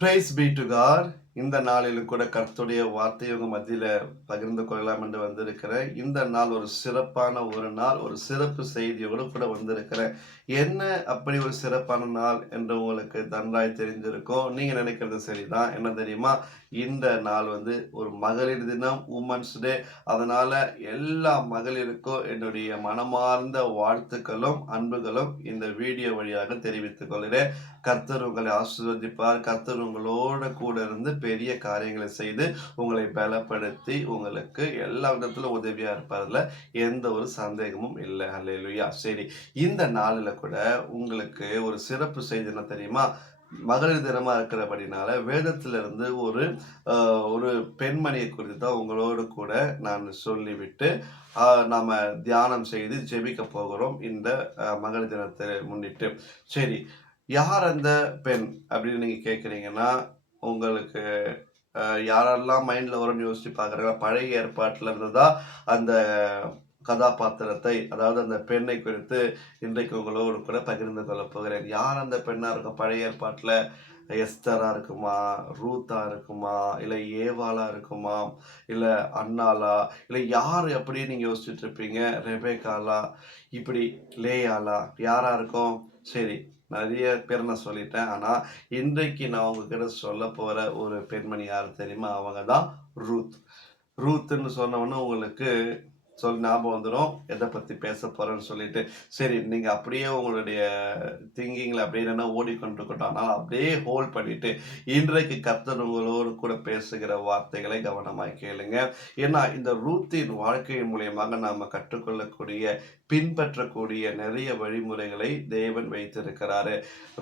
Price B to God. இந்த நாளிலும் கூட கர்த்தருடைய வார்த்தையை உங்க மத்தியில பகிர்ந்து கொள்ளலாம் என்று வந்திருக்கிறேன். இந்த நாள் ஒரு சிறப்பான ஒரு நாள், ஒரு சிறப்பு செய்தியோடு கூட வந்திருக்கிறேன். என்ன அப்படி ஒரு சிறப்பான நாள் என்று உங்களுக்கு நன்றாய் தெரிஞ்சிருக்கும். நீங்க நினைக்கிறது சரிதான். என்ன தெரியுமா? இந்த நாள் ஒரு மகளிர் தினம், உமன்ஸ் டே. அதனால எல்லா மகளிருக்கும் என்னுடைய மனமார்ந்த வாழ்த்துக்களும் அன்புகளும் இந்த வீடியோ வழியாக தெரிவித்துக் கொள்கிறேன். கர்த்தர் உங்களை ஆசீர்வதிப்பார். கர்த்தர் உங்களோட கூட இருந்து பெரிய காரியங்களை செய்து உங்களை பலப்படுத்தி உங்களுக்கு எல்லா விதத்திலும் உதவியா இருப்பதுல எந்த ஒரு சந்தேகமும் இல்லை. அல்லேலூயா. சரி, இந்த நாளில் கூட உங்களுக்கு ஒரு சிறப்பு செய்தி என்ன தெரியுமா? மகளிர் தினமா இருக்கிறபடினால வேதத்திலிருந்து ஒரு பெண்மணியை குறித்து தான் உங்களோடு கூட நான் சொல்லிவிட்டு நாம தியானம் செய்து ஜெபிக்க போகிறோம் இந்த மகளிர் தினத்தை முன்னிட்டு. சரி, யார் அந்த பெண் அப்படின்னு நீங்க கேட்குறீங்கன்னா, உங்களுக்கு யாரெல்லாம் மைண்ட்ல வரும்னு யோசிச்சு பார்க்குறாங்க. பழைய ஏற்பாட்டில் இருந்து தான் அந்த கதாபாத்திரத்தை, அதாவது அந்த பெண்ணை குறித்து இன்றைக்கு உங்களோடு கூட பகிர்ந்து கொள்ளப் போகிறேன். யார் அந்த பெண்ணா இருக்கும்? பழைய ஏற்பாட்டில் எஸ்தரா இருக்குமா? ரூத்தா இருக்குமா? இல்லை ஏவாளா இருக்குமா? இல்லை அன்னாளா? இல்லை யார் அப்படின்னு நீங்க யோசிச்சுட்டு இருப்பீங்க. ரெபேக்காலா? இப்படி லேயாளா? யாரா இருக்கும்? சரி, நிறைய பேர் நான் சொல்லிட்டேன். ஆனா இன்றைக்கு நான் உங்ககிட்ட சொல்ல போற ஒரு பெண்மணி யாரு தெரியுமா? அவங்க தான் ரூத். ரூத்துன்னு சொன்ன உடனே உங்களுக்கு ஞாபகம் வந்துடும் எதை பத்தி பேச போறேன்னு சொல்லிட்டு. சரி, நீங்க அப்படியே உங்களுடைய திங்கிங்ல அப்படியே என்னன்னா ஓடிக்கொண்டிருக்கட்டும். ஆனால் அப்படியே ஹோல்ட் பண்ணிட்டு இன்றைக்கு கர்த்தர் உங்களோடு கூட பேசுகிற வார்த்தைகளை கவனமாய் கேளுங்க. ஏன்னா இந்த ரூத்தின் வாழ்க்கையின் மூலியமாக நாம கற்றுக்கொள்ளக்கூடிய, பின்பற்றக்கூடிய நிறைய வழிமுறைகளை தேவன் வைத்திருக்கிறாரு.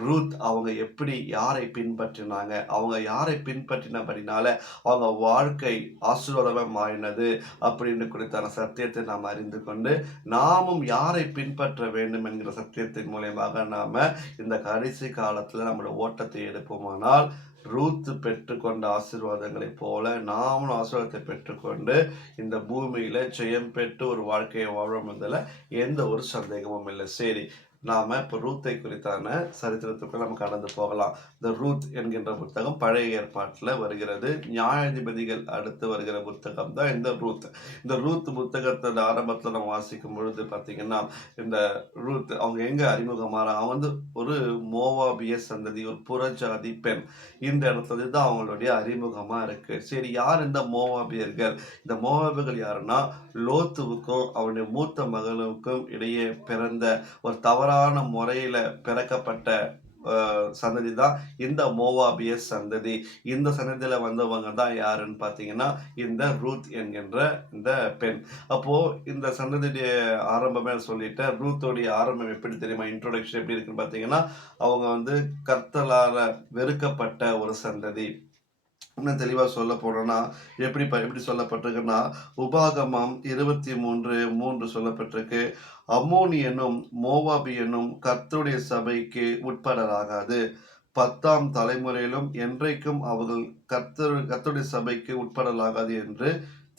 ரூத் அவங்க எப்படி யாரை பின்பற்றினாங்க, அவங்க யாரை பின்பற்றினபடினால அவங்க வாழ்க்கை ஆசீர்வாதமா மாறினது அப்படின்னு குறித்தான சத்தியத்தை நாம் அறிந்து கொண்டு நாமும் யாரை பின்பற்ற வேண்டும் என்கிற சத்தியத்தின் மூலயமாக நாம இந்த கடைசி காலத்துல நம்முடைய ஓட்டத்தை எடுப்போமானால் ரூத் பெற்றுக்கொண்ட ஆசீர்வாதங்களைப் போல நாமளும் ஆசீர்வாதத்தை பெற்றுக்கொண்டு இந்த பூமியில ஜெயம் பெற்று ஒரு வாழ்க்கையை வாழும் என்பதில் எந்த ஒரு சந்தேகமும் இல்லை. சரி, நாம இப்போ ரூத்தை குறித்தான சரித்திரத்துக்குள் நம்ம கடந்து போகலாம். இந்த ரூத் என்கின்ற புத்தகம் பழைய ஏற்பாட்டில் வருகிறது. நியாயாதிபதிகள் அடுத்து வருகிற புத்தகம் தான் இந்த ரூத். இந்த ரூத் புத்தகத்தோட ஆரம்பத்தில் நம்ம வாசிக்கும் பொழுது பார்த்தீங்கன்னா, இந்த ரூத் அவங்க எங்க அறிமுகமாறாங்க? அவங்க ஒரு மோவாபிய சந்ததி, ஒரு புறஜாதி பெண். இந்த இடத்துல தான் அவங்களுடைய அறிமுகமா இருக்கு. சரி, யார் இந்த மோவாபியர்கள்? இந்த மோவாபியர்கள் யாருன்னா, லோத்துவுக்கும் அவனுடைய மூத்த மகளுக்கும் இடையே பிறந்த ஒரு தவறான முறையில பிறக்கப்பட்ட சந்ததி தான் இந்த மோவாபிய சந்ததி. இந்த சந்ததியில வந்தவங்க தான் யாருன்னு பார்த்தீங்கன்னா, இந்த ரூத் என்கின்ற இந்த பெண். அப்போ இந்த சந்ததியுடைய ஆரம்பமே சொல்லிட்டேன். ரூத்தோடைய ஆரம்பம் எப்படி தெரியுமா? இன்ட்ரோடக்ஷன் எப்படி இருக்குன்னு பார்த்தீங்கன்னா, அவங்க கர்த்தரால வெறுக்கப்பட்ட ஒரு சந்ததி. இன்னும் தெளிவா சொல்ல போனோம்னா எப்படி சொல்லப்பட்டிருக்குன்னா, உபாகமம் 23:3 சொல்லப்பட்டிருக்கு. அம்மோனியனும் மோவாபியனும் கர்த்தருடைய சபைக்கு உட்படலாகாது. 10ஆம் தலைமுறையிலும் என்றைக்கும் அவர்கள் கர்த்தருடைய சபைக்கு உட்படலாகாது என்று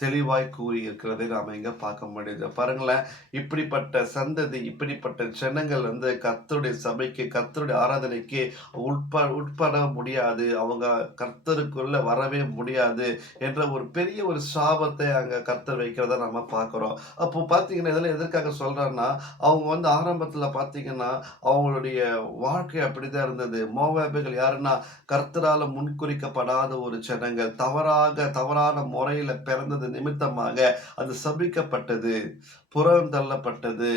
தெளிவாய் கூறி இருக்கிறதை நாம இங்க பார்க்க முடியுது. பாருங்களேன், இப்படிப்பட்ட சந்ததி, இப்படிப்பட்ட ஜனங்கள் கர்த்தருடைய சபைக்கு, கர்த்தருடைய ஆராதனைக்கு உட்பட முடியாது, அவங்க கர்த்தருக்குள்ள வரவே முடியாது என்ற ஒரு பெரிய ஒரு சாபத்தை அங்க கர்த்தர் வைக்கிறத நம்ம பார்க்கிறோம். அப்போ பார்த்தீங்கன்னா, இதெல்லாம் எதற்காக சொல்றேன்னா, அவங்க ஆரம்பத்துல பார்த்தீங்கன்னா அவங்களுடைய வாழ்க்கை அப்படிதான் இருந்தது. மோவாபியர்கள் யாருன்னா, கர்த்தரால முன்குறிக்கப்படாத ஒரு ஜனங்கள், தவறான முறையில பிறந்தது நிமித்தமாக அது சபிக்கப்பட்டது, புறம் தள்ளப்பட்டது.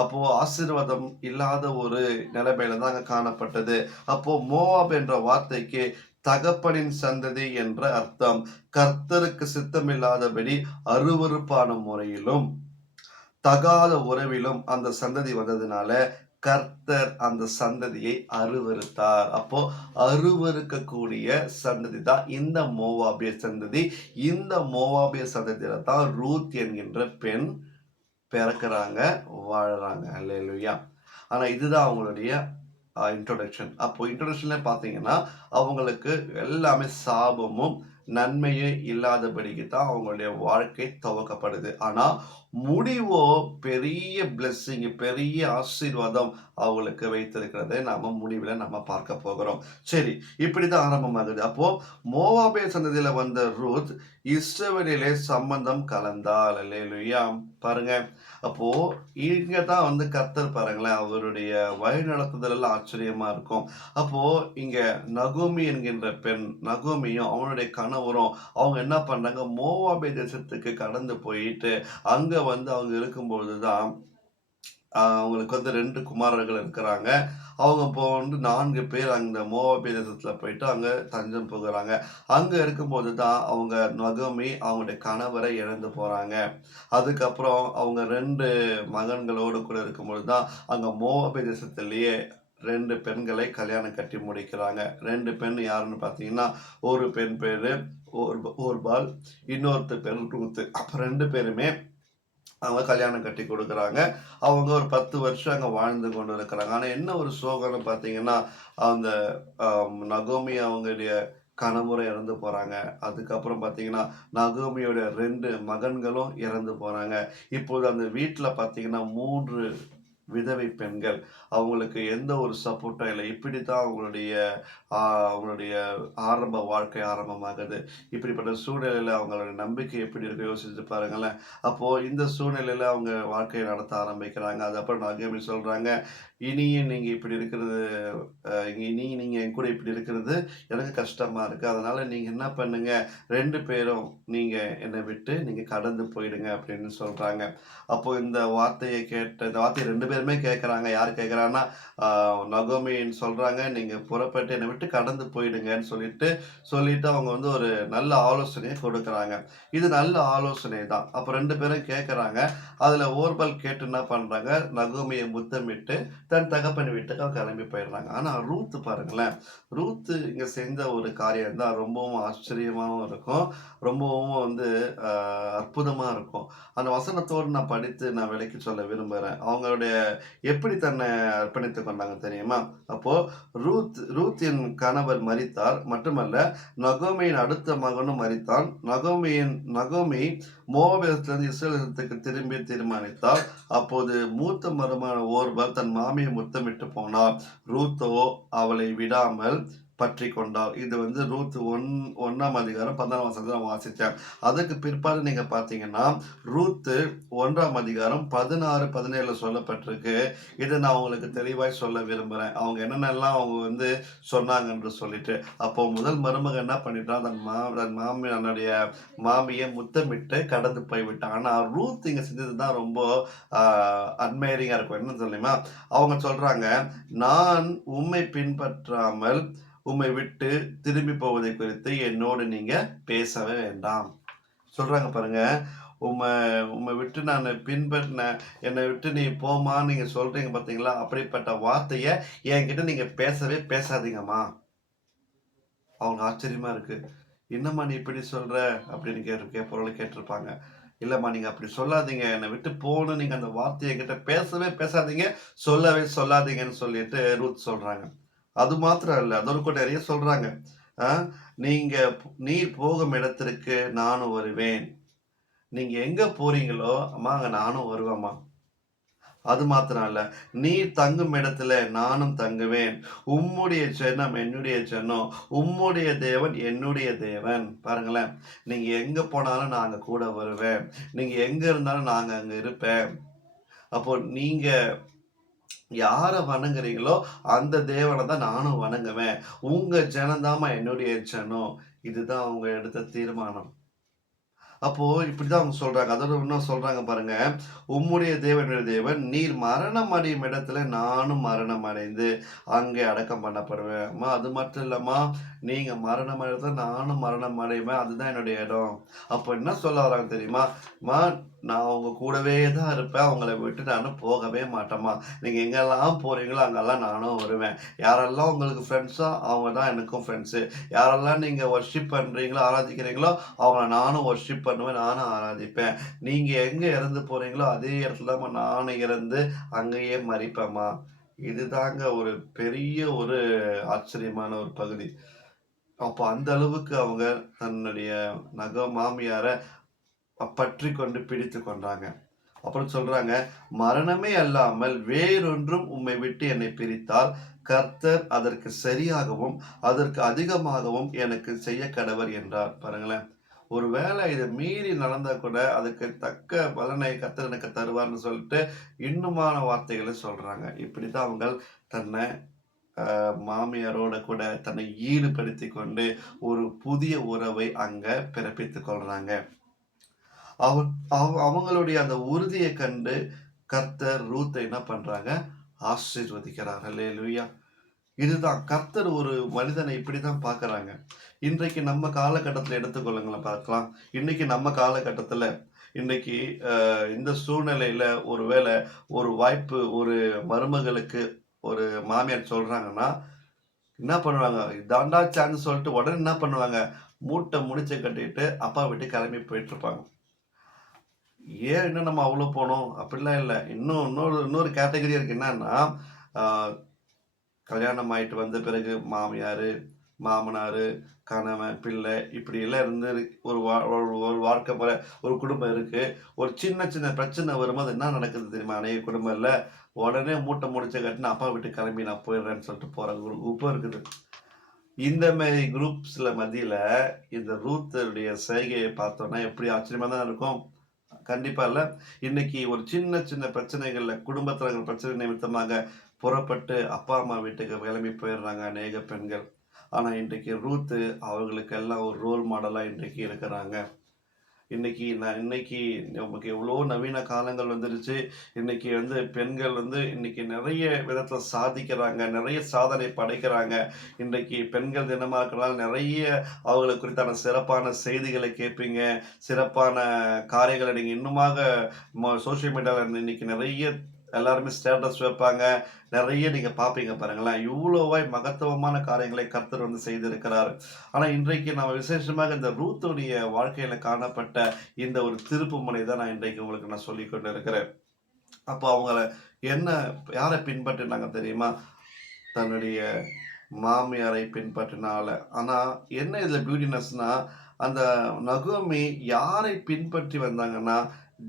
அப்போ ஆசீர்வாதம் இல்லாத ஒரு நிலைமையில தான் அங்க காணப்பட்டது. அப்போ மோவாப் என்ற வார்த்தைக்கு தகப்பனின் சந்ததி என்ற அர்த்தம். கர்த்தருக்கு சித்தமில்லாதபடி அருவருப்பான முறையிலும் தகாத உறவிலும் அந்த சந்ததி வந்ததுனால கர்த்தர் அந்த சந்ததியை அருவருத்தார். அப்போ அருவருக்கக்கூடிய சந்ததி தான் இந்த மோவாபிய சந்ததி. இந்த மோவாபிய சந்ததியில தான் ரூத் என்கின்ற பெண் பிறக்கிறாங்க, வாழறாங்க. அல்லேலூயா. ஆனா இதுதான் அவங்களுடைய இன்ட்ரோடக்ஷன். அப்போ இன்ட்ரோடக்ஷன்ல பார்த்தீங்கன்னா, அவங்களுக்கு எல்லாமே சாபமும் நன்மையே இல்லாதபடிக்கு தான் அவங்களுடைய வாழ்க்கை துவக்கப்படுது. ஆனா முடிவோ பெரிய பிளெஸ்ஸிங், பெரிய ஆசீர்வாதம் அவங்களுக்கு வைத்திருக்கிறதை நாம முடிவுல நம்ம பார்க்க போகிறோம். சரி, இப்படிதான் ஆரம்பமாகுது. அப்போ மோவாபிய சந்ததியில வந்த ரூத் இஸ்ரவேலிலே சம்பந்தம் கலந்தாள். அல்லேலூயா! பாருங்க. அப்போ இங்க தான் வந்து கர்த்தர் பாருங்களேன், அவருடைய வழிநடத்துதல் எல்லாம் ஆச்சரியமா இருக்கும். அப்போ இங்க நகோமி என்கின்ற பெண், நகோமியும் அவனுடைய கணவரும் அவங்க என்ன பண்றாங்க, மோவாபிய தேசத்துக்கு கடந்து போயிட்டு, அங்க வந்து அவங்க இருக்கும்பொழுது தான் அவங்களுக்கு வந்து 2 குமாரர்கள் இருக்கிறாங்க. அவங்க இப்போ வந்து 4 பேர் அந்த மோவாபிய தேசத்துல போயிட்டு அங்க தஞ்சம் புகுறாங்க. அங்க இருக்கும்போது தான் அவங்க நகோமி அவங்களுடைய கணவரை இழந்து போறாங்க. அதுக்கப்புறம் அவங்க 2 மகன்களோடு கூட இருக்கும்பொழுது தான் அங்க மோவாபிய தேசத்திலேயே 2 பெண்களை கல்யாணம் கட்டி முடிக்கிறாங்க. 2 பெண் யாருன்னு பார்த்தீங்கன்னா, ஒரு பெண் பேரு ஓர்பால், இன்னொருத்தர் பேரு ரூத்து. அப்ப 2 பேருமே அவங்க கல்யாணம் கட்டி குடுக்குறாங்க. அவங்க ஒரு 10 வருஷம் அங்க வாழ்ந்து கொண்டு இருக்கிறாங்க. ஆனா என்ன ஒரு சோகம்ன்னு பார்த்தீங்கன்னா, அந்த நகோமி அவங்களுடைய கணவரும் இறந்து போறாங்க. அதுக்கப்புறம் பார்த்தீங்கன்னா, நகோமியோட 2 மகன்களும் இறந்து போறாங்க. இப்போது அந்த வீட்ல பார்த்தீங்கன்னா 3 விதவை பெண்கள். அவங்களுக்கு எந்த ஒரு சப்போர்ட்டும் இல்ல. இப்படித்தான் அவங்களுடைய ஆரம்ப வாழ்க்கை ஆரம்பமாகுது. இப்படிப்பட்ட சூழ்நிலையில அவங்களோட நம்பிக்கை எப்படி இருக்கு யோசிச்சு பாருங்களேன். அப்போ இந்த சூழ்நிலையில அவங்க வாழ்க்கைய நடத்த ஆரம்பிக்கிறாங்க. அதுக்கப்புறம் நகேமி சொல்றாங்க, "இனியும் நீங்க இப்படி இருக்கிறது இனி நீங்க என் கூட இப்படி இருக்கிறது எனக்கு கஷ்டமா இருக்கு. அதனால நீங்க என்ன பண்ணுங்க, 2 பேரும் நீங்க என்னை விட்டு நீங்க கடந்து போயிடுங்க" அப்படின்னு சொல்றாங்க. அப்போ இந்த வார்த்தைய 2 பேருமே கேட்கறாங்க. யார் கேட்கறான்னா, ஆ நகோமின்னு சொல்றாங்க, "நீங்க புறப்பட்டு என்னை விட்டு கடந்து போயிடுங்கன்னு" சொல்லிட்டு அவங்க வந்து ஒரு நல்ல ஆலோசனைய கொடுக்குறாங்க. இது நல்ல ஆலோசனை தான். அப்ப 2 பேரும் கேட்கறாங்க. அதுல ஓர்பால் கேட்டு என்ன பண்றாங்க, நகோமிய முத்தமிட்டு தன் தகப்பன் வீட்டுக்கு அவங்க கிளம்பி போயிடுறாங்க. ஆனா ரூத் பாருங்களேன், ரூத் இங்க செஞ்ச ஒரு காரியம் தான் ரொம்பவும் ஆச்சரியமாவும் இருக்கும். ரொம்பவும் வந்து அ அற்புதமா இருக்கும். அந்த வசனத்தோடு நான் விளக்கி சொல்ல விரும்புறேன். அவங்களுடைய எப்படி தன்னை அர்ப்பணித்துக் கொண்டாங்க தெரியுமா? அப்போ ரூத்தின் கணவர் மரித்தார். மட்டுமல்ல, நகோமியின் அடுத்த மகனும் மரித்தான். நகோமி மோவாப் தேசத்திலிருந்து இஸ்ரவேல் தேசத்துக்கு திரும்பி தீர்மானித்தாள். அப்போது மூத்த மருமகன் ஓர்பால் தன் மாமியை முத்தமிட்டு போனார். ரூத்தோ அவளை விடாமல் பற்றிக் கொண்டாள். இது வந்து ரூத் 1ஆம் அதிகாரம் 14ஆம் வசனத்துல நான் வாசிச்சேன். அதுக்கு பிற்பாடு நீங்க பார்த்தீங்கன்னா, ரூத் 1ஆம் அதிகாரம் 16, 17ல சொல்லப்பட்டிருக்கு. இத நான் உங்களுக்கு தெளிவாய் சொல்ல விரும்புறேன். அவங்க என்னென்னலாம் அவங்க வந்து சொன்னாங்க என்று சொல்லிட்டு. அப்போ முதல் மருமகன் என்ன பண்ணிட்டான், தன்னுடைய மாமிய முத்தமிட்டு கடந்து போய்விட்டான். ஆனா ரூத் இங்க செஞ்சது தான் ரொம்ப ஆ அட்மையரிங்கா இருக்கும். என்ன தெரியுமா? அவங்க சொல்றாங்க, "நான் உம்மை பின்பற்றாமல் உம்மை விட்டு திரும்பி போவதை குறித்து என்னோடு நீங்க பேசவே வேண்டாம்." சொல்றாங்க பாருங்க. உம்ம உம்ம விட்டு நானு என்னை விட்டு நீ போம்மான்னு நீங்க சொல்றீங்க பார்த்தீங்களா? அப்படிப்பட்ட வார்த்தைய என்கிட்ட நீங்க பேசவே பேசாதீங்கம்மா. அவங்களுக்கு ஆச்சரியமா இருக்கு. "என்னம்மா நீ இப்படி சொல்ற?" அப்படின்னு கேட்டிருப்பாங்க. "இல்லம்மா நீங்க அப்படி சொல்லாதீங்க. என்னை விட்டு போன்னு நீங்க அந்த வார்த்தைய என்கிட்ட பேசவே பேசாதீங்க. சொல்லவே சொல்லாதீங்கன்னு" சொல்லிட்டு ரூத் சொல்றாங்க. அது மாத்திரம் இல்ல. அதோட கூட நெறைய சொல்றாங்க. அ "நீர் போகும் இடத்திற்கு நானும் வருவேன். நீங்க எங்க போறீங்களோ, அம்மா அங்க நானும் வருவேன்ம்மா. அது மாத்திரம் இல்ல. நீர் தங்கும் இடத்துல நானும் தங்குவேன். உம்முடைய ஜனம் என்னுடைய ஜனம். உம்முடைய தேவன் என்னுடைய தேவன்." பாருங்களேன். நீங்க எங்க போனாலும் நான் அங்க கூட வருவேன். நீங்க எங்க இருந்தாலும் நாங்க அங்க இருப்பேன். அப்போ நீங்க யார வணங்குறீங்களோ, அந்த தேவன தான் நானும் வணங்குவேன். உங்க ஜனம் தாம்மா என்னுடைய ஜனம். இதுதான் அவங்க எடுத்த தீர்மானம். அப்போ இப்படிதான் அவங்க சொல்றாங்க. அதோட இன்னும் சொல்றாங்க பாருங்க. "உம்முடைய தேவன் என்னுடைய தேவன். நீர் மரணம் அடையும் இடத்துல நானும் மரணம் அடைந்து அங்கே அடக்கம் பண்ணப்படுவேன்." அம்மா அது மட்டும் இல்லம்மா, நீங்க மரணம் அடைறதுல நானும் மரணம் அடைவேன். அதுதான் என்னுடைய இடம். அப்போ என்ன சொல்ல வராங்க தெரியுமா? "அம்மா நான் உங்க கூடவே தான் இருப்பேன். உங்கள விட்டு நானும் போகவே மாட்டேன்ம்மா. நீங்க எங்கெல்லாம் போறீங்களோ அங்கெல்லாம் நானும் வருவேன். யாரெல்லாம் உங்களுக்கு ஃப்ரெண்ட்ஸோ அவங்க தான் எனக்கும் ஃப்ரெண்ட்ஸு. யாரெல்லாம் நீங்க வொர்ஷிப் பண்றீங்களோ, ஆராதிக்கிறீங்களோ அவங்கள நானும் வொர்ஷிப் பண்ணுவேன். நானும் ஆராதிப்பேன். நீங்க எங்க இறந்து போறீங்களோ, அதே இடத்துல தாம்மா நானும் இறந்து அங்கேயே மரிப்பேன்ம்மா." இதுதாங்க ஒரு பெரிய ஒரு ஆச்சரியமான ஒரு பகுதி. அப்போ அந்த அளவுக்கு அவங்க தன்னுடைய மாமியார பற்றிக்கொண்டு பிடித்துக் கொண்டாங்க. அப்புறம் சொல்றாங்க, மரணமே அல்லாமல் வேறொன்றும் உம்மை விட்டு என்னை பிரித்தால் கர்த்தர் அதற்கு சரியாகவும் அதற்கு அதிகமாகவும் எனக்கு செய்ய கடவர் என்றார். பாருங்களேன். ஒரு வேளை இதை மீறி நடந்தா கூட அதுக்கு தக்க பலனை கர்த்தர் எனக்கு தருவார்னு சொல்லிட்டு இன்னுமான வார்த்தைகளை சொல்றாங்க. இப்படித்தான் அவங்க தன்னை மாமியாரோட கூட தன்னை ஈடுபடுத்திக் கொண்டு ஒரு புதிய உறவை அங்க பிறப்பித்துக் கொள்றாங்க. அவங்களுடைய அந்த உறுதியை கண்டு கர்த்தர் ரூத்தை என்ன பண்றாங்க? ஆசீர்வதிக்கிறார். அல்லேலூயா. இதுதான் கர்த்தர் ஒரு மனிதனை இப்படிதான் பார்க்கறாங்க. இன்றைக்கு நம்ம காலகட்டத்துல எடுத்துக்கொள்ளுங்களேன் பார்க்கலாம். இன்னைக்கு நம்ம காலகட்டத்துல இன்னைக்கு இந்த சூழ்நிலையில ஒருவேளை ஒரு வாய்ப்பு ஒரு மருமகளுக்கு ஒரு மாமியார் சொல்றாங்கன்னா, என்ன பண்ணுவாங்க? இதான்டா சான்ஸ் சொல்லிட்டு உடனே என்ன பண்ணுவாங்க? மூட்டை முடிச்ச கட்டிட்டு அப்பா வீட்டுக்கு கிளம்பி போயிட்டு இருப்பாங்க. ஏன் இன்னும் நம்ம அவ்வளோ போணும்? அப்படிலாம் இல்ல. இன்னொரு கேட்டகரி இருக்கு. என்னன்னா, ஆ கல்யாணம் ஆயிட்டு வந்த பிறகு மாமியாரு, மாமனாரு, கணவன், பிள்ளை இப்படியெல்லாம் இருந்து ஒரு வாழ்க்கை முறை, ஒரு குடும்பம் இருக்கு. ஒரு சின்ன சின்ன பிரச்சனை வரும்போது என்ன நடக்குது தெரியுமா? அநேக குடும்பம்ல, உடனே மூட்டை முடிச்ச கட்டின்னு அப்பா வீட்டுக்கு கிளம்பி நான் போயிடுறேன்னு சொல்லிட்டு போற ஒரு குரூப்பும் இருக்குது. இந்த மாரி குரூப்ஸ்ல மத்தியில இந்த ரூத்துடைய செய்கையை பார்த்தோம்னா எப்படி ஆச்சரியமா தான் இருக்கும். கண்டிப்பா இல்ல. இன்னைக்கு ஒரு சின்ன சின்ன பிரச்சனைகள்ல குடும்பத்துல இருக்கிற பிரச்சனை நிமித்தமாக புறப்பட்டு அப்பா, அம்மா வீட்டுக்கு கிளம்பி போயிடுறாங்க அநேக பெண்கள். ஆனா இன்றைக்கு ரூத்து அவர்களுக்கெல்லாம் ஒரு ரோல் மாடலா இன்றைக்கு இருக்கிறாங்க. இன்னைக்கு நமக்கு எவ்வளோ நவீன காலங்கள் வந்துருச்சு. இன்னைக்கு பெண்கள் இன்னைக்கு நெறைய விதத்துல சாதிக்கிறாங்க. நெறைய சாதனை படைக்கிறாங்க. இன்றைக்கு பெண்கள் தினமா இருக்கிறனால நெறைய அவங்கள குறித்தான சிறப்பான செய்திகளை கேட்பீங்க. சிறப்பான காரியங்கள நீங்க இன்னுமாக சோசியல் மீடியால இன்னைக்கு நெறைய எல்லாருமே ஸ்டேட்டஸ் வைப்பாங்க. நெறைய நீங்க பார்ப்பீங்க பாருங்களேன். இவ்வளவாய் மகத்துவமான காரியங்களை கர்த்தர் செய்திருக்கிறார். ஆனா இன்றைக்கு நம்ம விசேஷமாக இந்த ரூத்துடைய வாழ்க்கையில காணப்பட்ட இந்த ஒரு திருப்புமுனை தான் நான் இன்றைக்கு உங்களுக்கு நான் சொல்லிக் கொண்டு இருக்கிறேன். அப்போ அவங்கள என்ன யார பின்பற்றினாங்க தெரியுமா? தன்னுடைய மாமியாரை பின்பற்றினால. ஆனா என்ன இதுல பியூட்டினஸ்னா, அந்த நகோமி யாரை பின்பற்றி வந்தாங்கன்னா,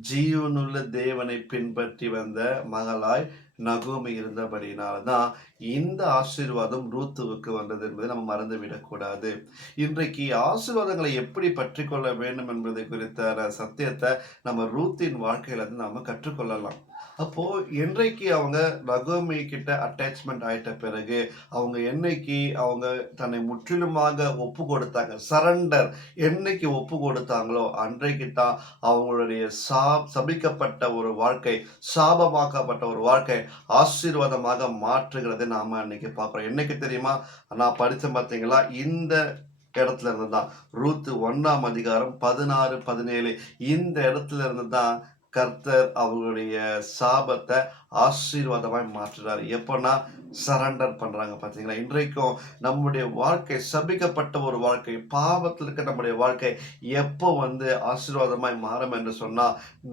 ஜீவனுள்ள தேவனை பின்பற்றி வந்த மகளாய் நகோமி இருந்தபடியினால தான் இந்த ஆசீர்வாதம் ரூத்துவுக்கு வந்தது என்பதை நம்ம மறந்துவிடக்கூடாது. இன்றைக்கு ஆசீர்வாதங்களை எப்படி பற்றிக்கொள்ள வேண்டும் என்பதை குறித்த சத்தியத்தை நம்ம ரூத்தின் வாழ்க்கையில இருந்து நாம கற்றுக்கொள்ளலாம். அப்போ என்றைக்கு அவங்க நகோமி கிட்ட அட்டாச்மெண்ட் ஆயிட்ட பிறகு அவங்க என்னைக்கு அவங்க தன்னை முற்றிலுமாக ஒப்பு கொடுத்தாங்க, சரண்டர் என்னைக்கு ஒப்பு கொடுத்தாங்களோ அன்றைக்கு தான் அவங்களுடைய சபிக்கப்பட்ட ஒரு வாழ்க்கை, சாபமாக்கப்பட்ட ஒரு வாழ்க்கை ஆசீர்வாதமாக மாற்றுகிறதை நாம அன்னைக்கு பார்க்கிறோம். என்னைக்கு தெரியுமா? நான் படிச்சேன் பார்த்தீங்களா? இந்த இடத்துல இருந்து தான் ரூத் 1ஆம் அதிகாரம் 16, 17 இந்த இடத்துல இருந்து தான் கர்த்தர் அவங்களுடைய சாபத்தை ஆசீர்வாதமாய் மாற்றுறாரு. எப்பன்னா சரண்டர் பண்றாங்க பாத்தீங்களா? இன்றைக்கும் நம்முடைய வாழ்க்கை சபிக்கப்பட்ட ஒரு வாழ்க்கை, பாவத்தில் இருக்க நம்முடைய வாழ்க்கை எப்போ ஆசீர்வாதமாய் மாறும் என்று சொன்னா,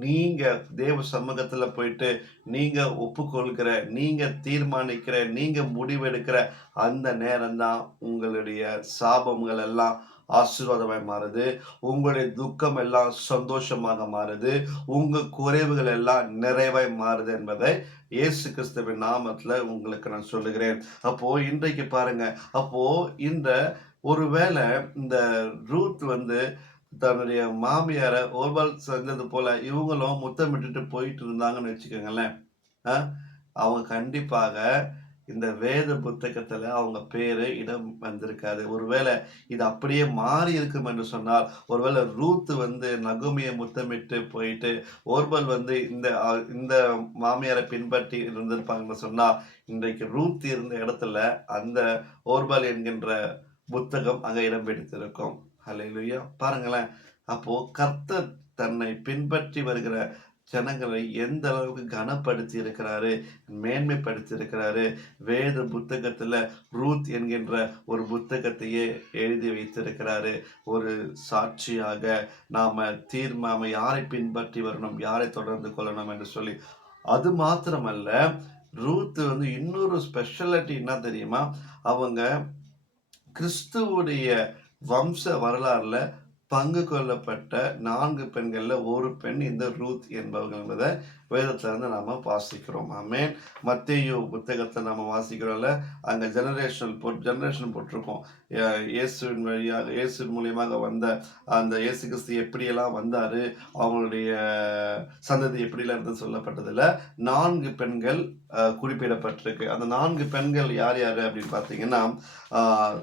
நீங்க தேவ சமூகத்துல போயிட்டு நீங்க ஒப்புக்கொள்கிற, நீங்க தீர்மானிக்கிற, நீங்க முடிவெடுக்கிற அந்த நேரம் தான் உங்களுடைய சாபங்கள் எல்லாம் ஆசீர்வாதமாய் மாறுது. உங்களுடைய துக்கம் எல்லாம் சந்தோஷமாக மாறுது. உங்க குறைவுகள் எல்லாம் நிறைவாய் மாறுது என்பதை இயேசு கிறிஸ்துவின் நாமத்துல உங்களுக்கு நான் சொல்லுகிறேன். அப்போ இன்றைக்கு பாருங்க, அப்போ இந்த ஒருவேளை இந்த ரூத் தன்னுடைய மாமியார ஓர்பால் செஞ்சது போல இவங்களும் முத்தமிட்டுட்டு போயிட்டு இருந்தாங்கன்னு வச்சுக்கோங்களேன். அவங்க கண்டிப்பாக இந்த வேத புத்தகத்துல அவங்க பேரு இடம் வந்திருக்காது. ஒருவேளை இது அப்படியே மாறி இருக்கும் என்று சொன்னால், ஒருவேளை ரூத் நகோமியை முத்தமிட்டு போயிட்டு ஓர்பல் இந்த இந்த மாமியாரை பின்பற்றி இருந்திருப்பாங்கன்னு சொன்னா, இன்றைக்கு ரூத் இருந்த இடத்துல அந்த ஓர்பல் என்கின்ற புத்தகம் அங்க இடம் பிடித்திருக்கும். ஹல்லேலூயா. பாருங்களேன். அப்போ கர்த்தர் தன்னை பின்பற்றி வருகிற ஜனங்களை எந்த அளவுக்கு கனப்படுத்தி இருக்கிறாரு, மேன்மைப்படுத்தி இருக்கிறாரு. வேத புத்தகத்துல ரூத் என்கின்ற ஒரு புத்தகத்தையே எழுதி வைத்திருக்கிறாரு. ஒரு சாட்சியாக நாம யாரை பின்பற்றி வரணும், யாரை தொடர்ந்து கொள்ளணும் என்று சொல்லி. அது மாத்திரமல்ல, ரூத் இன்னொரு ஸ்பெஷாலிட்டி என்ன தெரியுமா? அவங்க கிறிஸ்துவுடைய வம்ச வரலாறுல பங்கு கொள்ளப்பட்ட 4 பெண்கள்ல ஒரு பெண் இந்த ரூத் என்பவர்கள் என்பதை வேதத்துல இருந்து நாம வாசிக்கிறோம். ஆமென். மத்தேயு புத்தகத்துல நம்ம வாசிக்கிறோம்ல, அங்க ஜெனரேஷன் போட்டிருக்கோம். இயேசுவின் வழியாக இயேசு மூலியமாக வந்த அந்த இயேசு கிறிஸ்து எப்படியெல்லாம் வந்தாரு, அவங்களுடைய சந்ததி எப்படிலாம் இருந்து சொல்லப்பட்டதுல 4 பெண்கள் குறிப்பிடப்பட்டிருக்கு. அந்த 4 பெண்கள் யார் யாரு அப்படின்னு பார்த்தீங்கன்னா, ஆஹ்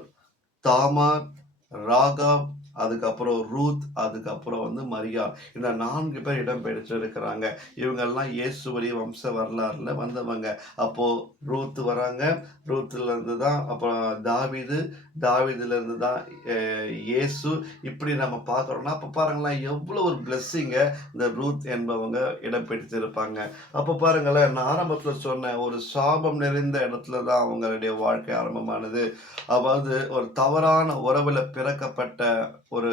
தாமார், ராகாப், அதுக்கப்புறம் ரூத், அதுக்கப்புறம் மரியாள். இந்த 4 பேர் இடம்பெற்றிருக்கிறாங்க. இவங்கெல்லாம் இயேசுவுடைய வம்ச வரலாறுல வந்தவங்க. அப்போ ரூத் வராங்க. ரூத்ல இருந்து தான் அப்புறம் தாவீது, தாவீதுல இருந்து தான் இயேசு. இப்படி நம்ம பார்க்குறோம்னா, அப்போ பாருங்களேன் எவ்வளோ ஒரு பிளெஸ்ஸிங்க இந்த ரூத் என்பவங்க இடம்பெற்றிருப்பாங்க. அப்போ பாருங்களேன், நான் ஆரம்பத்துல சொன்ன ஒரு சாபம் நிறைந்த இடத்துல தான் அவங்களுடைய வாழ்க்கை ஆரம்பமானது. அதாவது ஒரு தவறான உறவுல பிறக்கப்பட்ட ஒரு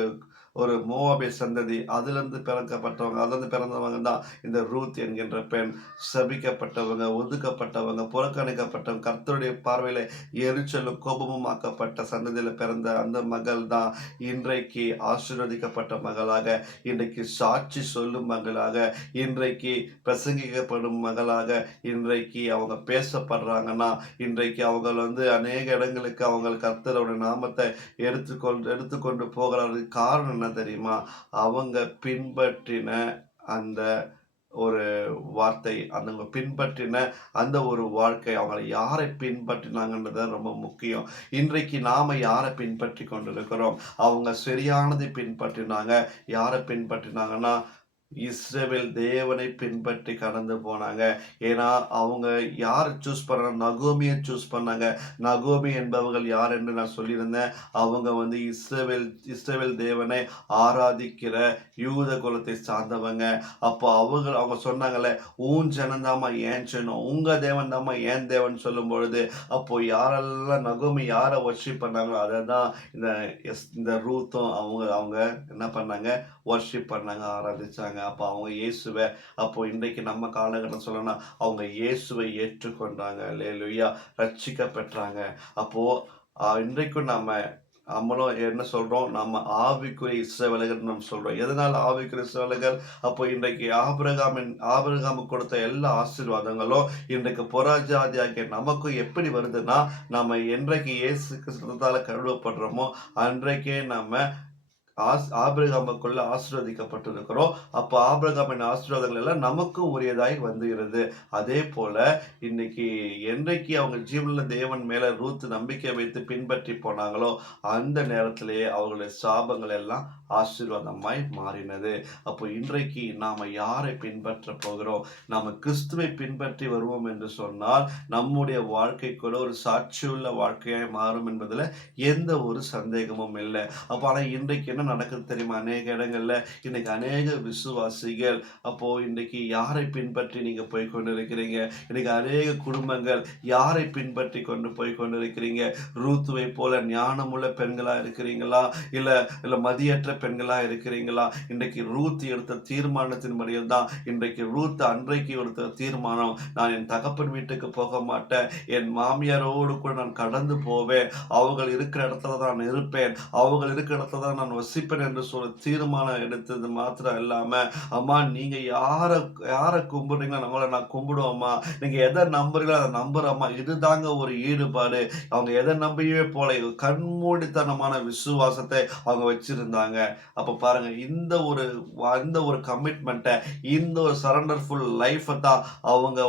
ஒரு மோவாபிய சந்ததி, அதிலிருந்து அதிலிருந்து பிறந்தவங்க தான் இந்த ரூத் என்கின்ற பெண். சபிக்கப்பட்டவங்க, ஒதுக்கப்பட்டவங்க, புறக்கணிக்கப்பட்டவங்க, கர்த்தருடைய பார்வையில எரிச்சலும் கோபமும் ஆக்கப்பட்ட சந்ததியில பிறந்த அந்த மகள் தான் இன்றைக்கு ஆசீர்வதிக்கப்பட்ட மகளாக, இன்றைக்கு சாட்சி சொல்லும் மகளாக, இன்றைக்கு பிரசங்கிக்கப்படும் மகளாக, இன்றைக்கு அவங்க பேசப்படுறாங்கன்னா, இன்றைக்கு அவங்க அநேக இடங்களுக்கு அவங்க கர்த்தரோட நாமத்தை எடுத்துக்கொண்டு போகிறாருக்கு. காரணம் என்ன தெரியுமா? அவங்க பின்பற்றின அந்த ஒரு வார்த்தை, அவங்க பின்பற்றின அந்த ஒரு வாழ்க்கை, அவங்க யாரை பின்பற்றினாங்கன்றது ரொம்ப முக்கியம். இன்றைக்கு நாம யாரை பின்பற்றி கொண்டிருக்கிறோம்? அவங்க சரியானதை பின்பற்றினாங்க. யாரை பின்பற்றினாங்கன்னா, இஸ்ரவேல் தேவனை பின்பற்றி கடந்து போனாங்க. ஏன்னா அவங்க யார் சூஸ் பண்ணாங்க? நகோமியை சூஸ் பண்ணாங்க. நகோமி என்பவர்கள் யார் என்று நான் சொல்லியிருந்தேன். அவங்க இஸ்ரவேல் தேவனை ஆராதிக்கிற யூத குலத்தை சார்ந்தவங்க. அப்போ அவங்க சொன்னாங்கல்ல, உன் ஜனந்தாமா ஏன் ஜனம், உங்க தேவன் தாமா ஏன் தேவன் சொல்லும் பொழுது, அப்போ யாரெல்லாம் நகோமி யாரை வர்ஷிப் பண்ணாங்களோ அதை தான் இந்த ரூத்தும் அவங்க என்ன பண்ணாங்க? வர்ஷிப் பண்ணாங்க, ஆராதிச்சாங்க. அப்போ அவங்க இயேசுவை, அப்போ இன்றைக்கு நம்ம காலகட்டம் சொல்லணும்னா அவங்க இயேசுவை ஏற்றுக்கொண்டாங்க. அல்லேலூயா, ரட்சிக்க பெற்றாங்க. அப்போ இன்றைக்கும் நம்மளும் என்ன சொல்றோம்? நம்ம ஆவிக்குரிய இஸ்ரவேலர்கள் நம்ம சொல்றோம். எதனால ஆவிக்குரிய இஸ்ரவேலர்கள்? அப்போ இன்றைக்கு ஆபிரகாமுக்கு கொடுத்த எல்லா ஆசீர்வாதங்களும் இன்றைக்கு புறஜாதியாகிய நமக்கும் எப்படி வருதுன்னா, நம்ம என்றைக்கு இயேசு கிறிஸ்துவால கழுவப்படுறோமோ அன்றைக்கே நம்ம ஆபிரகாமுக்குள்ள ஆசீர்வதிக்கப்பட்டிருக்கிறோம். அப்போ ஆபிரகாமின் ஆசீர்வாதங்கள் எல்லாம் நமக்கும் உரியதாய் வந்துகிறது. அதே போல இன்னைக்கு என்றைக்கு அவங்க ஜீவனுள்ள தேவன் மேல ரூத் நம்பிக்கை வைத்து பின்பற்றி போனாங்களோ அந்த நேரத்திலேயே அவர்களுடைய சாபங்கள் எல்லாம் ஆசீர்வாதமாய் மாறினது. அப்போ இன்றைக்கு நாம யாரை பின்பற்ற போகிறோம்? நாம கிறிஸ்துவை பின்பற்றி வருவோம் என்று சொன்னால் நம்முடைய வாழ்க்கை கூட ஒரு சாட்சியுள்ள வாழ்க்கையாய் மாறும் என்பதுல எந்த ஒரு சந்தேகமும் இல்லை. அப்போ ஆனா இன்றைக்கு என்ன நடக்குது தெரியுமா? அநேக இடங்கள்ல இன்னைக்கு அநேக விசுவாசிகள் அப்போ இன்னைக்கு யாரை பின்பற்றி நீங்க போய் கொண்டிருக்கிறீங்க? இன்னைக்கு அநேக குடும்பங்கள் யாரை பின்பற்றி போய் கொண்டிருக்கிறீங்க? ரூத்துவை போல ஞானமுள்ள பெண்களா இருக்கிறீங்களா? இல்ல மதியற்ற பெண்களா இருக்கிறீங்களா? இன்றைக்கு ரூத் எடுத்த தீர்மானத்தின் முறையில் தான் இன்றைக்கு ரூத் அன்றைக்கு எடுத்த தீர்மானம், நான் என் தகப்பன் வீட்டுக்கு போக மாட்டேன், என் மாமியாரோடு கூட நான் கடந்து போவேன், அவர்கள் இருக்கிற இடத்துல தான் இருப்பேன், அவர்கள் இருக்கிற இடத்துல தான் நான் வசிப்பேன் என்று சொல்ல தீர்மானம் எடுத்தது மாத்திரம் இல்லாம, அம்மா நீங்க யாரை கும்பிடுறீங்களோ நம்மளை நான் கும்பிடுவோம்மா, நீங்க எதை நம்புறீங்களோ அதை நம்புறோம்மா, இதுதாங்க ஒரு ஈடுபாடு. அவங்க எதை நம்பியே போல கண்மூடித்தனமான விசுவாசத்தை அவங்க வச்சிருந்தாங்க. அப்ப பாருங்க, இந்த ஒரு கமிட்மெண்ட்டை, இந்த ஒரு சரண்டர்ஃபுல் லைஃபை தான் அவங்க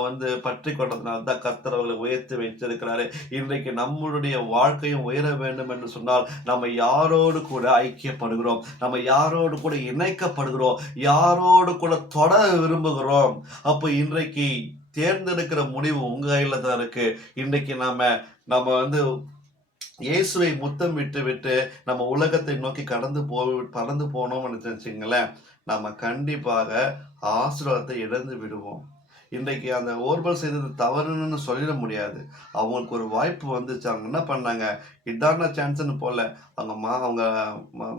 பற்றி கொண்டதுனால தான் கர்த்தர் அவர்களை உயர்த்தி வைத்திருக்கிறாரு. இன்றைக்கு நம்மளுடைய வாழ்க்கையும் உயர வேண்டும் என்று சொன்னால் நம்ம யாரோடு கூட ஐக்கியப்படுகிறோம், நம்ம யாரோடு கூட இணைக்கப்படுகிறோம், யாரோடு கூட தொட விரும்புகிறோம். அப்போ இன்றைக்கு தேர்ந்தெடுக்கிற முடிவு உங்க கையில தான் இருக்கு. இன்றைக்கு நம்ம இயேசுவை முத்தம் விட்டு நம்ம உலகத்தை நோக்கி பறந்து போனோம்னு வச்சுங்களேன், நம்ம கண்டிப்பாக ஆசீர்வாதத்தை இழந்து விடுவோம். இன்றைக்கு அந்த ஓர்பல் செய்தது தவறுன்னு சொல்லிட முடியாது. அவங்களுக்கு ஒரு வாய்ப்பு வந்துச்சு. அவங்க என்ன பண்ணாங்க? இதான சான்ஸ்ன்னு போல. அவங்க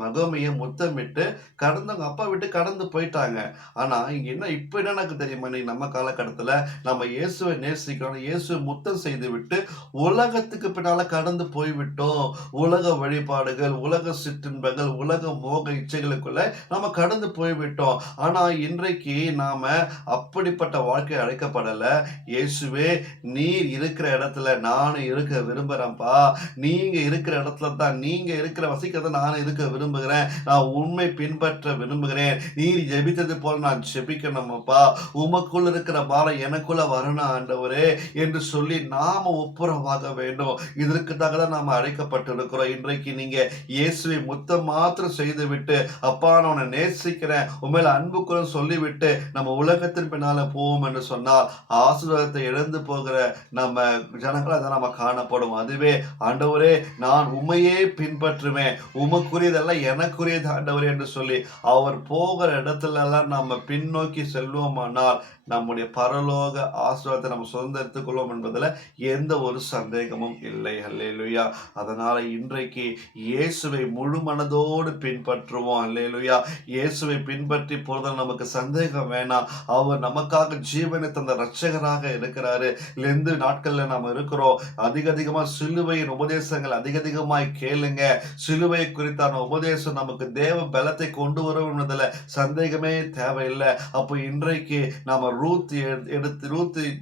மகோமிய முத்தமிட்டு அவங்க அப்பா விட்டு கடந்து போயிட்டாங்க. ஆனா இங்க இப்ப என்ன எனக்கு தெரியுமா? இன்னைக்கு நம்ம காலகட்டத்துல நம்ம இயேசுவை நேசிக்கிறோம். இயேசுவை முத்தம் செய்துவிட்டு உலகத்துக்கு பின்னால கடந்து போய்விட்டோம். உலக வழிபாடுகள், உலக சிற்றின்பங்கள், உலக மோக இச்சைகளுக்குள்ள நம்ம கடந்து போய்விட்டோம். ஆனா இன்றைக்கு நாம அப்படிப்பட்ட வாழ்க்கை அழைக்கப்படல. இயேசுவே நீர் இருக்கிற இடத்துல நானும் இருக்க விரும்புறேன்ப்பா. நீங்க இருக்கிற இடத்துல தான் நீங்க இருக்கிற வசிக்கிறத நானும் இருக்க விரும்புகிறேன். நான் உண்மை பின்பற்ற விரும்புகிறேன். நீர் ஜெபித்தது போல நான் ஜெபிக்கணுமப்பா. உமக்குள்ள இருக்கிற பாரம் எனக்குள்ள வரணும் ஆண்டவரே என்று சொல்லி நாம ஒப்புரவாக வேண்டும். இதற்காக தான் நாம அழைக்கப்பட்டிருக்கிறோம். இன்றைக்கு நீங்க இயேசுவை முத்தம் மாத்திரம் செய்துவிட்டு, அப்பா நான் உன்னை நேசிக்கிறேன், உண்மையில அன்புக்குள்ள சொல்லிவிட்டு நம்ம உலகத்தின் பின்னால போவோம் என்று சொன்னால் ஆசீர்வாதத்தை இழந்து போகிற நம்ம ஜனங்களா தான் நம்ம காணப்படும். அதுவே ஆண்டவரே நான் உம்மையே பின்பற்றுவேன், உமக்குரியதெல்லாம் எனக்குரியது ஆண்டவரே என்று சொல்லி அவர் போகிற இடத்துல எல்லாம் நம்ம பின்னோக்கி செல்வோமானால் நம்முடைய பரலோக ஆசீர்வாதத்தை நம்ம சுதந்திரத்துக் கொள்வோம் என்பதில் எந்த ஒரு சந்தேகமும் இல்லை. அல்லேலூயா. அதனால இன்றைக்கு இயேசுவை முழு மனதோடு பின்பற்றுவோம். அல்லேலூயா. இயேசுவை பின்பற்றி போறதில் நமக்கு சந்தேகம் வேணாம். அவர் நமக்காக ஜீவனை தந்த இரட்சகராக இருக்கிறாரு. இந்த நாட்கள்ல நாம இருக்கிறோம். அதிகமா சிலுவையின் உபதேசங்கள் அதிகமாய் கேளுங்க. சிலுவை குறித்தான உபதேசம் நமக்கு தேவ பலத்தை கொண்டு வரும் என்பதில் சந்தேகமே தேவையில்லை. அப்போ இன்றைக்கு நாம ரூத்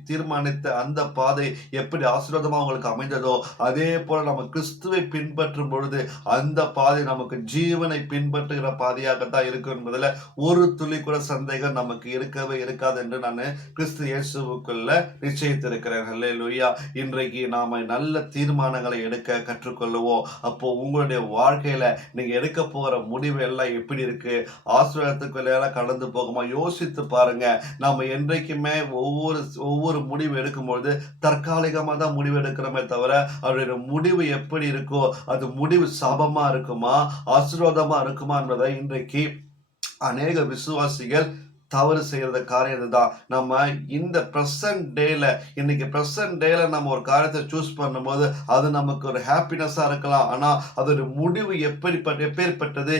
தீர்மானித்த அந்த பாதை எப்படி ஆசீர்வாதமா உங்களுக்கு அமைந்ததோ அதே போல நம்ம கிறிஸ்துவை பின்பற்றும் பொழுது அந்த பாதை நமக்கு ஜீவனை பின்பற்றுகிற பாதையாகத்தான் இருக்கும் என்பதில் ஒரு துளி கூட சந்தேகம் நமக்கு இருக்கவே இருக்காது என்று நான் கிறிஸ்து இயேசுவுக்குள்ள நிச்சயித்திருக்கிறேன். அல்லேலூயா. இன்றைக்கு நாம நல்ல தீர்மானங்களை எடுக்க கற்றுக்கொள்ளுவோம். அப்போ உங்களுடைய வாழ்க்கையில நீங்க எடுக்க போகிற முடிவு எல்லாம் எப்படி இருக்கு, ஆசீர்வாதத்துக்குள்ள கடந்து போகுமா யோசித்து பாருங்க. நாம என்றைக்குமே ஒவ்வொரு முடிவு எடுக்கும்போது தற்காலிகமா தான் முடிவு எடுக்கிறோமே தவிர அவருடைய முடிவு எப்படி இருக்கோ அது முடிவு சாபமா இருக்குமா ஆசீர்வாதமா இருக்குமா என்பதை இன்றைக்கு அநேக விசுவாசிகள் தவறு செய்யறத காரியம் இதுதான். நம்ம இந்த பிரசன்ட் டேல நம்ம ஒரு காரியத்தை சூஸ் பண்ணும்போது அது நமக்கு ஒரு ஹாப்பினஸா இருக்கலாம். ஆனா அதோட முடிவு எப்படிப்பட்டது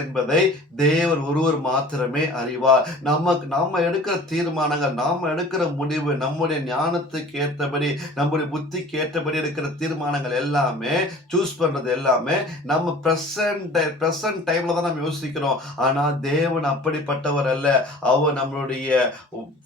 என்பதை தேவர் ஒருவர் மாத்திரமே அறிவார். நம்ம எடுக்கிற தீர்மானங்கள், நாம எடுக்கிற முடிவு நம்முடைய ஞானத்துக்கு ஏற்றபடி, நம்முடைய புத்திக்கு ஏற்றபடி இருக்கிற தீர்மானங்கள் எல்லாமே சூஸ் பண்றது எல்லாமே நம்ம பிரசன்ட் டைம்ல தான் நம்ம யோசிக்கிறோம். ஆனா தேவன் அப்படிப்பட்டவர் அல்ல. அவர் நம்மளுடைய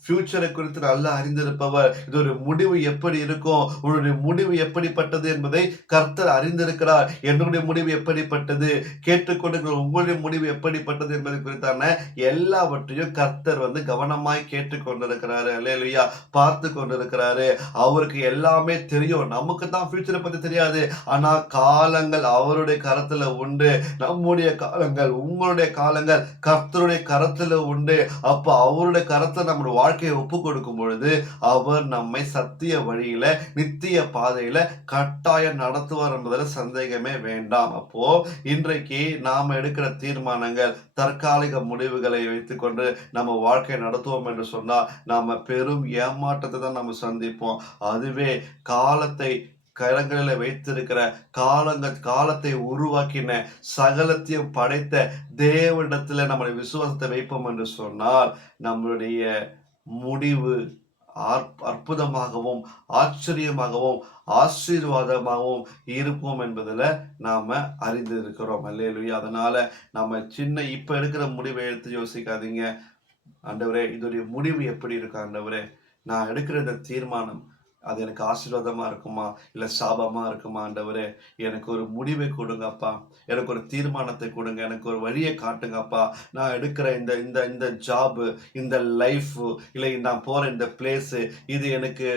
ஃபியூச்சரை குறித்து நல்லா அறிந்திருப்பவர். இதோட முடிவு எப்படி இருக்கும், உன்னுடைய முடிவு எப்படிப்பட்டது என்பதை கர்த்தர் அறிந்திருக்கிறார். என்னுடைய முடிவு எப்படிப்பட்டது, கேட்டுக்கொண்டிருக்கிற உங்களுடைய முடிவு எப்படிப்பட்டது என்பதை குறித்தான எல்லாவற்றையும் கர்த்தர் கவனமாய் கேட்டுக்கொண்டிருக்கிறாரு. அல்லேலூயா. பார்த்து கொண்டிருக்கிறாரு. அவருக்கு எல்லாமே தெரியும். நமக்கு தான் ஃபியூச்சரை பத்தி தெரியாது. ஆனா காலங்கள் அவருடைய கரத்துல உண்டு. நம்முடைய காலங்கள், உங்களுடைய காலங்கள் கர்த்தருடைய கரத்துல உண்டு. அப்ப அவருடைய கரத்துல நம்முடைய வாழ்க்கையை ஒப்பு கொடுக்கும் பொழுது அவர் நம்மை சத்திய வழியில, நித்திய பாதையில கட்டாயம் நடத்துவார் என்பதில் சந்தேகமே வேண்டாம். அப்போ இன்றைக்கு நாம எடுக்கிற தீர்மானங்கள், தற்காலிக முடிவுகளை வைத்துக்கொண்டு நம்ம வாழ்க்கையை நடத்துவோம் என்று சொன்னால் நாம பெரும் ஏமாற்றத்தை தான் நம்ம சந்திப்போம். அதுவே காலத்தை கரங்களில் வைத்திருக்கிற காலத்தை உருவாக்கின சகலத்தையும் படைத்த தேவனிடத்துல நம்முடைய விசுவாசத்தை வைப்போம் என்று சொன்னால் நம்மளுடைய முடிவு அற்புதமாகவும் ஆச்சரியமாகவும் ஆசீர்வாதமாகவும் இருப்போம் என்பதில் நாம அறிந்து இருக்கிறோம். அல்லேலூயா. அதனால நம்ம இப்ப எடுக்கிற முடிவை எடுத்து யோசிக்காதீங்க. ஆண்டவரே இதோடைய முடிவு எப்படி இருக்கு ஆண்டவரே, நான் எடுக்கிற இந்த தீர்மானம் அது எனக்கு ஆசீர்வாதமா இருக்குமா இல்லை சாபமா இருக்குமா ஆண்டவரே, எனக்கு ஒரு முடிவை கொடுங்கப்பா, எனக்கு ஒரு தீர்மானத்தை கொடுங்க, எனக்கு ஒரு வழியை காட்டுங்கப்பா. நான் எடுக்கிற இந்த இந்த இந்த ஜாபு, இந்த லைஃப், இல்லை நான் போற இந்த பிளேஸு, இது எனக்கு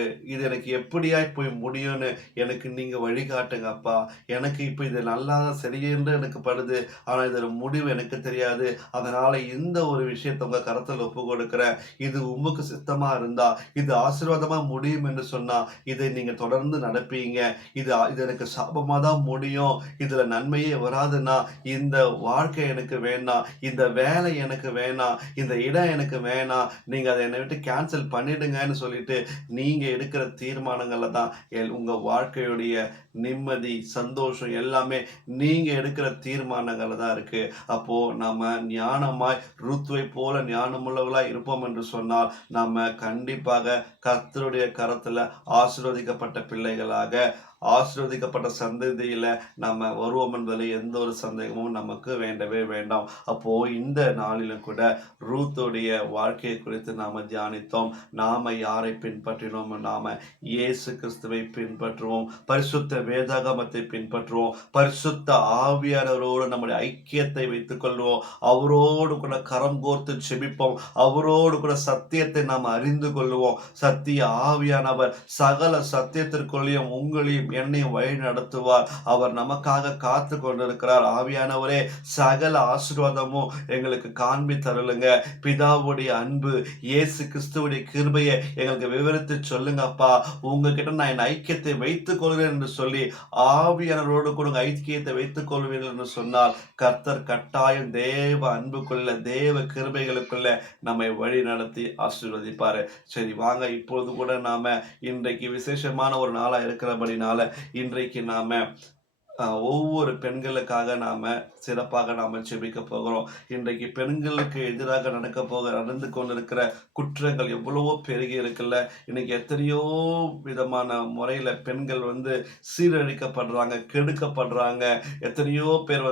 எப்படியாய் போய் முடியும்னு எனக்கு நீங்க வழிகாட்டுங்கப்பா. எனக்கு இப்போ இது நல்லா சரியென்று எனக்கு படுது, ஆனா இதோட முடிவு எனக்கு தெரியாது. அதனால இந்த ஒரு விஷயத்த உங்க கரத்தில் ஒப்பு கொடுக்கிறேன். இது உமக்கு சித்தமா இருந்தா, இது ஆசீர்வாதமா முடியும் என்று சொன்னா இதை நீங்க தொடர்ந்து நடப்பீங்க, இது எனக்கு சாபமா தான் முடியும், இதுல நன்மையே வராதுண்ணா, இந்த வாழ்க்கை எனக்கு வேணாம், இந்த வேலை எனக்கு வேணாம், இந்த இடம் எனக்கு வேணாம், நீங்க அதை என்னை விட்டு கேன்சல் பண்ணிடுங்கன்னு சொல்லிட்டு நீங்க எடுக்கிற தீர்மானங்கள்ல தான் உங்க வாழ்க்கையுடைய நிம்மதி, சந்தோஷம் எல்லாமே நீங்க எடுக்கிற தீர்மானங்கள்ல தான் இருக்கு. அப்போ நாம ஞானமாய் ருத்துவை போல ஞானமுள்ளவர்களாய் இருப்போம் என்று சொன்னால், நாம கண்டிப்பாக கர்த்தருடைய கரத்துல ஆசீர்வதிக்கப்பட்ட பிள்ளைகளாக, ஆசீர்வதிக்கப்பட்ட சந்ததியில நம்ம வருவோம் என்பதில் எந்த ஒரு சந்தேகமும் நமக்கு வேண்டவே வேண்டாம். அப்போ இந்த நாளிலும் கூட ரூத்துடைய வாழ்க்கையை குறித்து நாம தியானித்தோம். நாம யாரை பின்பற்றினோம்? நாம இயேசு கிறிஸ்துவை பின்பற்றுவோம், பரிசுத்த வேதாகமத்தை பின்பற்றுவோம், பரிசுத்த ஆவியானவரோடு நம்முடைய ஐக்கியத்தை வைத்துக் கொள்வோம், அவரோடு கூட கரம் கோர்த்து செபிப்போம், அவரோடு கூட சத்தியத்தை நாம் அறிந்து கொள்வோம். சத்திய ஆவியானவர் சகல சத்தியத்திற்குள்ளேயும் உங்களையும் என்னையும் வழி நடத்துவார். அவர் நமக்காக காத்து கொண்டிருக்கிறார். ஆவியானவரே, சகல ஆசீர்வாதமும் எங்களுக்கு காண்பி தருளுங்க. பிதாவுடைய அன்பு, இயேசு கிறிஸ்துவுடைய கிருபையை எங்களுக்கு விவரித்து சொல்லுங்கப்பா. உங்ககிட்ட நான் என் ஐக்கியத்தை வைத்துக் கொள்கிறேன் என்று சொல்லி ஆவியானவரோடு கூட ஐக்கியத்தை வைத்துக் கொள்வீர்கள் என்று சொன்னால், கர்த்தர் கட்டாயம் தேவ அன்புக்குள்ள, தேவ கிருபைகளுக்குள்ள நம்மை வழி நடத்தி ஆசீர்வதிப்பாரு. சரி, வாங்க இப்பொழுது கூட நாம இன்றைக்கு விசேஷமான ஒரு நாளா இருக்கிறபடினால இன்றைக்கு நாம ஒவ்வொரு பெண்களுக்காக நாம சிறப்பாக நாம ஜெபிக்க போகிறோம். இன்றைக்கு பெண்களுக்கு எதிராக நடந்து கொண்டிருக்கிற குற்றங்கள் எவ்வளவோ பெருகி இருக்குல்ல. இன்னைக்கு எத்தனையோ விதமான முறையில பெண்கள் சீரழிக்கப்படுறாங்க, கெடுக்கப்படுறாங்க. எத்தனையோ பேர்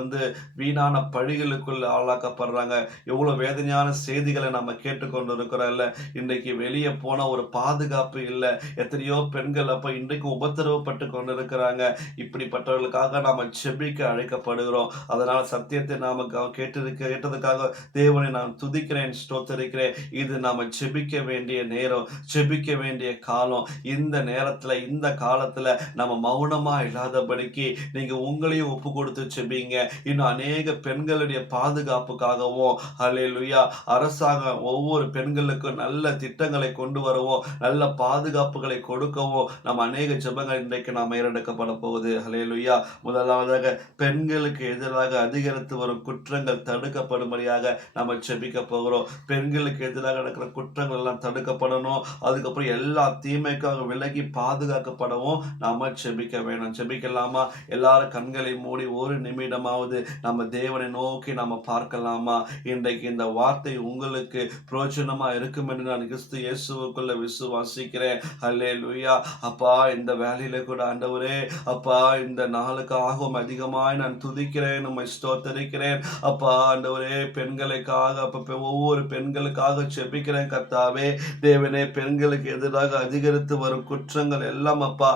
வீணான பழிகளுக்குள்ள ஆளாக்கப்படுறாங்க. எவ்வளவு வேதனையான செய்திகளை நம்ம கேட்டுக்கொண்டு இருக்கிறோம்ல. இன்றைக்கு வெளியே போன ஒரு பாதுகாப்பு இல்லை. எத்தனையோ பெண்கள் அப்ப இன்றைக்கு உபத்திரவப்பட்டு கொண்டு இருக்கிறாங்க. இப்படிப்பட்டவர்களுக்காக நாம ஜெபிக்க அழைக்கப்படுகிறோம். அதனால சத்தியத்தை நாம கேட்டதுக்காக தேவனை நான் துதிக்கிறேன், ஸ்தோத்தரிக்கிறேன். இது நாம ஜெபிக்க வேண்டிய நேரம், ஜெபிக்க வேண்டிய காலம். இந்த நேரத்துல, இந்த காலத்துல நம்ம மௌனமா இல்லாதபடிக்கு நீங்க உங்களையும் ஒப்பு கொடுத்து ஜெபிங்க. இன்னும் அநேக பெண்களுடைய பாதுகாப்புக்காகவும், ஹல்லேலூயா, அரசாங்கம் ஒவ்வொரு பெண்களுக்கும் நல்ல திட்டங்களை கொண்டு வரவும், நல்ல பாதுகாப்புகளை கொடுக்கவும் நம்ம அநேக ஜெபங்கள் இன்றைக்கு நாம ஏறெடுக்கப்பட போகுது. ஹல்லேலூயா. முதலாவதாக பெண்களுக்கு எதிராக அதிகரித்து வரும் குற்றங்கள் தடுக்கப்படும்படியாக நம்ம ஜெபிக்க போகிறோம். பெண்களுக்கு எதிராக நடக்கிற குற்றங்கள் எல்லாம் தடுக்கப்படணும். அதுக்கப்புறம் எல்லா தீமைக்காக விலகி பாதுகாக்கப்படவும் நாம ஜெபிக்க வேணும். ஜெபிக்கலாமா? எல்லாரும் கண்களை மூடி ஒரு நிமிடமாவது நம்ம தேவனை நோக்கி நாம பார்க்கலாமா? இன்றைக்கு இந்த வார்த்தை உங்களுக்கு பிரயோஜனமா இருக்கும் என்று நான் கிறிஸ்து இயேசுவுக்குள்ள விசுவாசிக்கிறேன். ஹல்லேலூயா. அப்பா, இந்த வேலையில கூட ஆண்டவரே, அப்பா, இந்த நாளுக்காகவும் அதிகமாய் நான் துதிக்கிறேன், உம்மை ஸ்தோத்தரிக்கிறேன். அப்பா ஆண்டவரே, பெண்களுக்காக, ஒவ்வொரு பெண்களுக்காக ஜெபிக்கிறேன் கர்த்தாவே. தேவனே, பெண்களுக்கு எதிராக அதிகரித்து வரும் குற்றங்கள் எல்லாம் அப்பா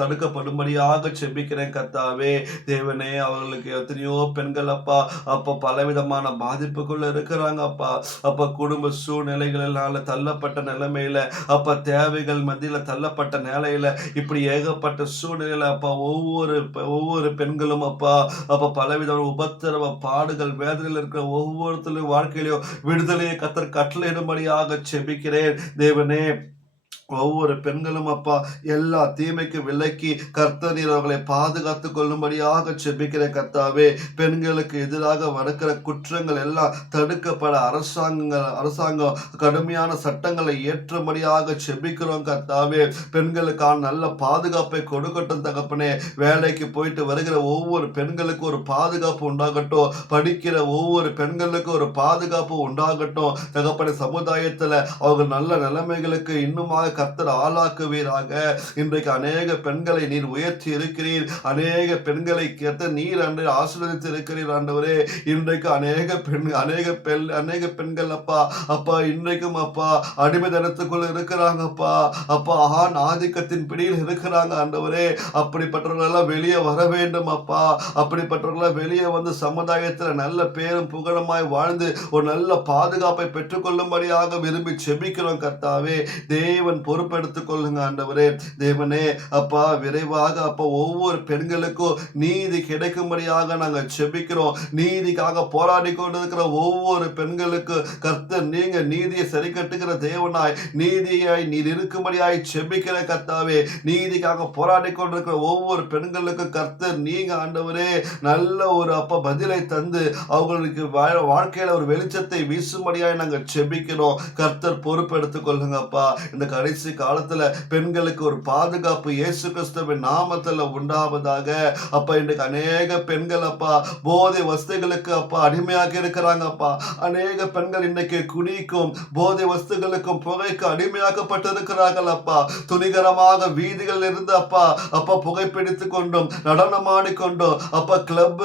தடுக்கப்படும்படியாக ஜெபிக்கிறேன் கர்த்தாவே. தேவனே, அவர்களுக்கு எத்தனையோ பெண்கள் அப்பா பலவிதமான பாதிப்புக்குள்ள இருக்கிறாங்க அப்பா குடும்ப சூழ்நிலைகளால தள்ளப்பட்ட நிலைமையில, தேவைகள் மத்தியில தள்ளப்பட்ட நிலையில, இப்படி ஏகப்பட்ட சூழ்நிலையில ஒவ்வொரு பெண்களும் பலவிதமான உபத்திரவ பாடுகள் வேதனையில் இருக்கிற ஒவ்வொருத்தரும் வாழ்க்கையிலும் விடுதலையை கர்த்தர் கட்டளையிடும்படியாக ஜெபிக்கிறேன். தேவனே, ஒவ்வொரு பெண்களும் எல்லா தீமைக்கு விலக்கி கர்த்தர் நீர் அவர்களை பாதுகாத்துக் கொள்ளும்படியாக ஜெபிக்கிற கர்த்தாவே. பெண்களுக்கு எதிராக நடக்கிற குற்றங்கள் எல்லாம் தடுக்கப்பட அரசாங்கம் கடுமையான சட்டங்களை ஏற்றும்படியாக ஜெபிக்கிறோம் கர்த்தாவே. பெண்களுக்கான நல்ல பாதுகாப்பை கொடுக்கட்டும் தகப்பனே. வேலைக்கு போயிட்டு வருகிற ஒவ்வொரு பெண்களுக்கு ஒரு பாதுகாப்பு உண்டாகட்டும். படிக்கிற ஒவ்வொரு பெண்களுக்கு ஒரு பாதுகாப்பு உண்டாகட்டும் தகப்பனே. சமுதாயத்துல அவர்கள் நல்ல நிலைமைகளுக்கு இன்னுமாக கர்த்தர் ஆளாக்குவீராக. இன்றைக்கு அநேக பெண்களை நீர் உயர்த்தி இருக்கிறீர். அநேக பெண்களை கர்த்தர் நீர் அன்று ஆசீர்வதித்து இருக்கிறீர் ஆண்டவரே. இன்றைக்கு அநேக பெண்கள் அப்பா இன்றைக்கும் அடிமைத்தனத்துக்குள்ள இருக்கிறாங்க அப்பா ஆண் ஆதிக்கத்தின் பிடியில் இருக்கிறாங்க ஆண்டவரே. அப்படிப்பட்டவர்களெல்லாம் வெளியே வர வேண்டும் அப்பா. அப்படிப்பட்டவர்களெல்லாம் வெளியே சமுதாயத்தில் நல்ல பேரும் புகழுமாய் வாழ்ந்து ஒரு நல்ல பாதுகாப்பை பெற்றுக்கொள்ளும்படியாக விரும்பி செபிக்கிறோம் கர்த்தாவே. தேவன் பொறுப்பெடுத்துக் கொள்ளுங்க ஆண்டவரே. தேவனே அப்பா, விரைவாக அப்பா ஒவ்வொரு பெண்களுக்கும் நீதி கிடைக்கும்படியாக நாங்கள் செபிக்கிறோம். நீதிக்காக போராடி கொண்டிருக்கிற ஒவ்வொரு பெண்களுக்கு கர்த்தர் நீங்க நீதியை சரி கட்டுகிற தேவனாய், நீதியை நீர் இருக்கும்படியாய் செபிக்கிற கர்த்தாவே, நீதிக்காக போராடி கொண்டிருக்கிற ஒவ்வொரு பெண்களுக்கு கர்த்தர் நீங்க ஆண்டவரே நல்ல ஒரு அப்பா பதிலை தந்து அவங்களுக்கு வாழ்க்கையில ஒரு வெளிச்சத்தை வீசும்படியாய் நாங்கள் செபிக்கிறோம். கர்த்தர் பொறுப்பெடுத்துக் கொள்ளுங்கப்பா. இந்த கடைசி காலத்துல பெண்களுக்கு ஒரு பாதுகாப்பு இயேசு கிறிஸ்துவின் நாமத்துல உண்டாவதாக. அப்பா, இன்றைக்கு அநேக பெண்கள் அப்பா போதை வஸ்துகளுக்கு அப்பா அடிமையாக இருக்கிறாங்கப்பா. அநேக பெண்கள் இன்னைக்கு குடிக்கும் போதை வஸ்துகளுக்கும் புகைக்கு அடிமையாக்கப்பட்டிருக்கிறார்கள் அப்பா. துணிகரமாக வீதிகள் இருந்து அப்பா அப்பா புகைப்பிடித்துக் கொண்டும் நடனமாடிக்கொண்டும் அப்பா கிளப்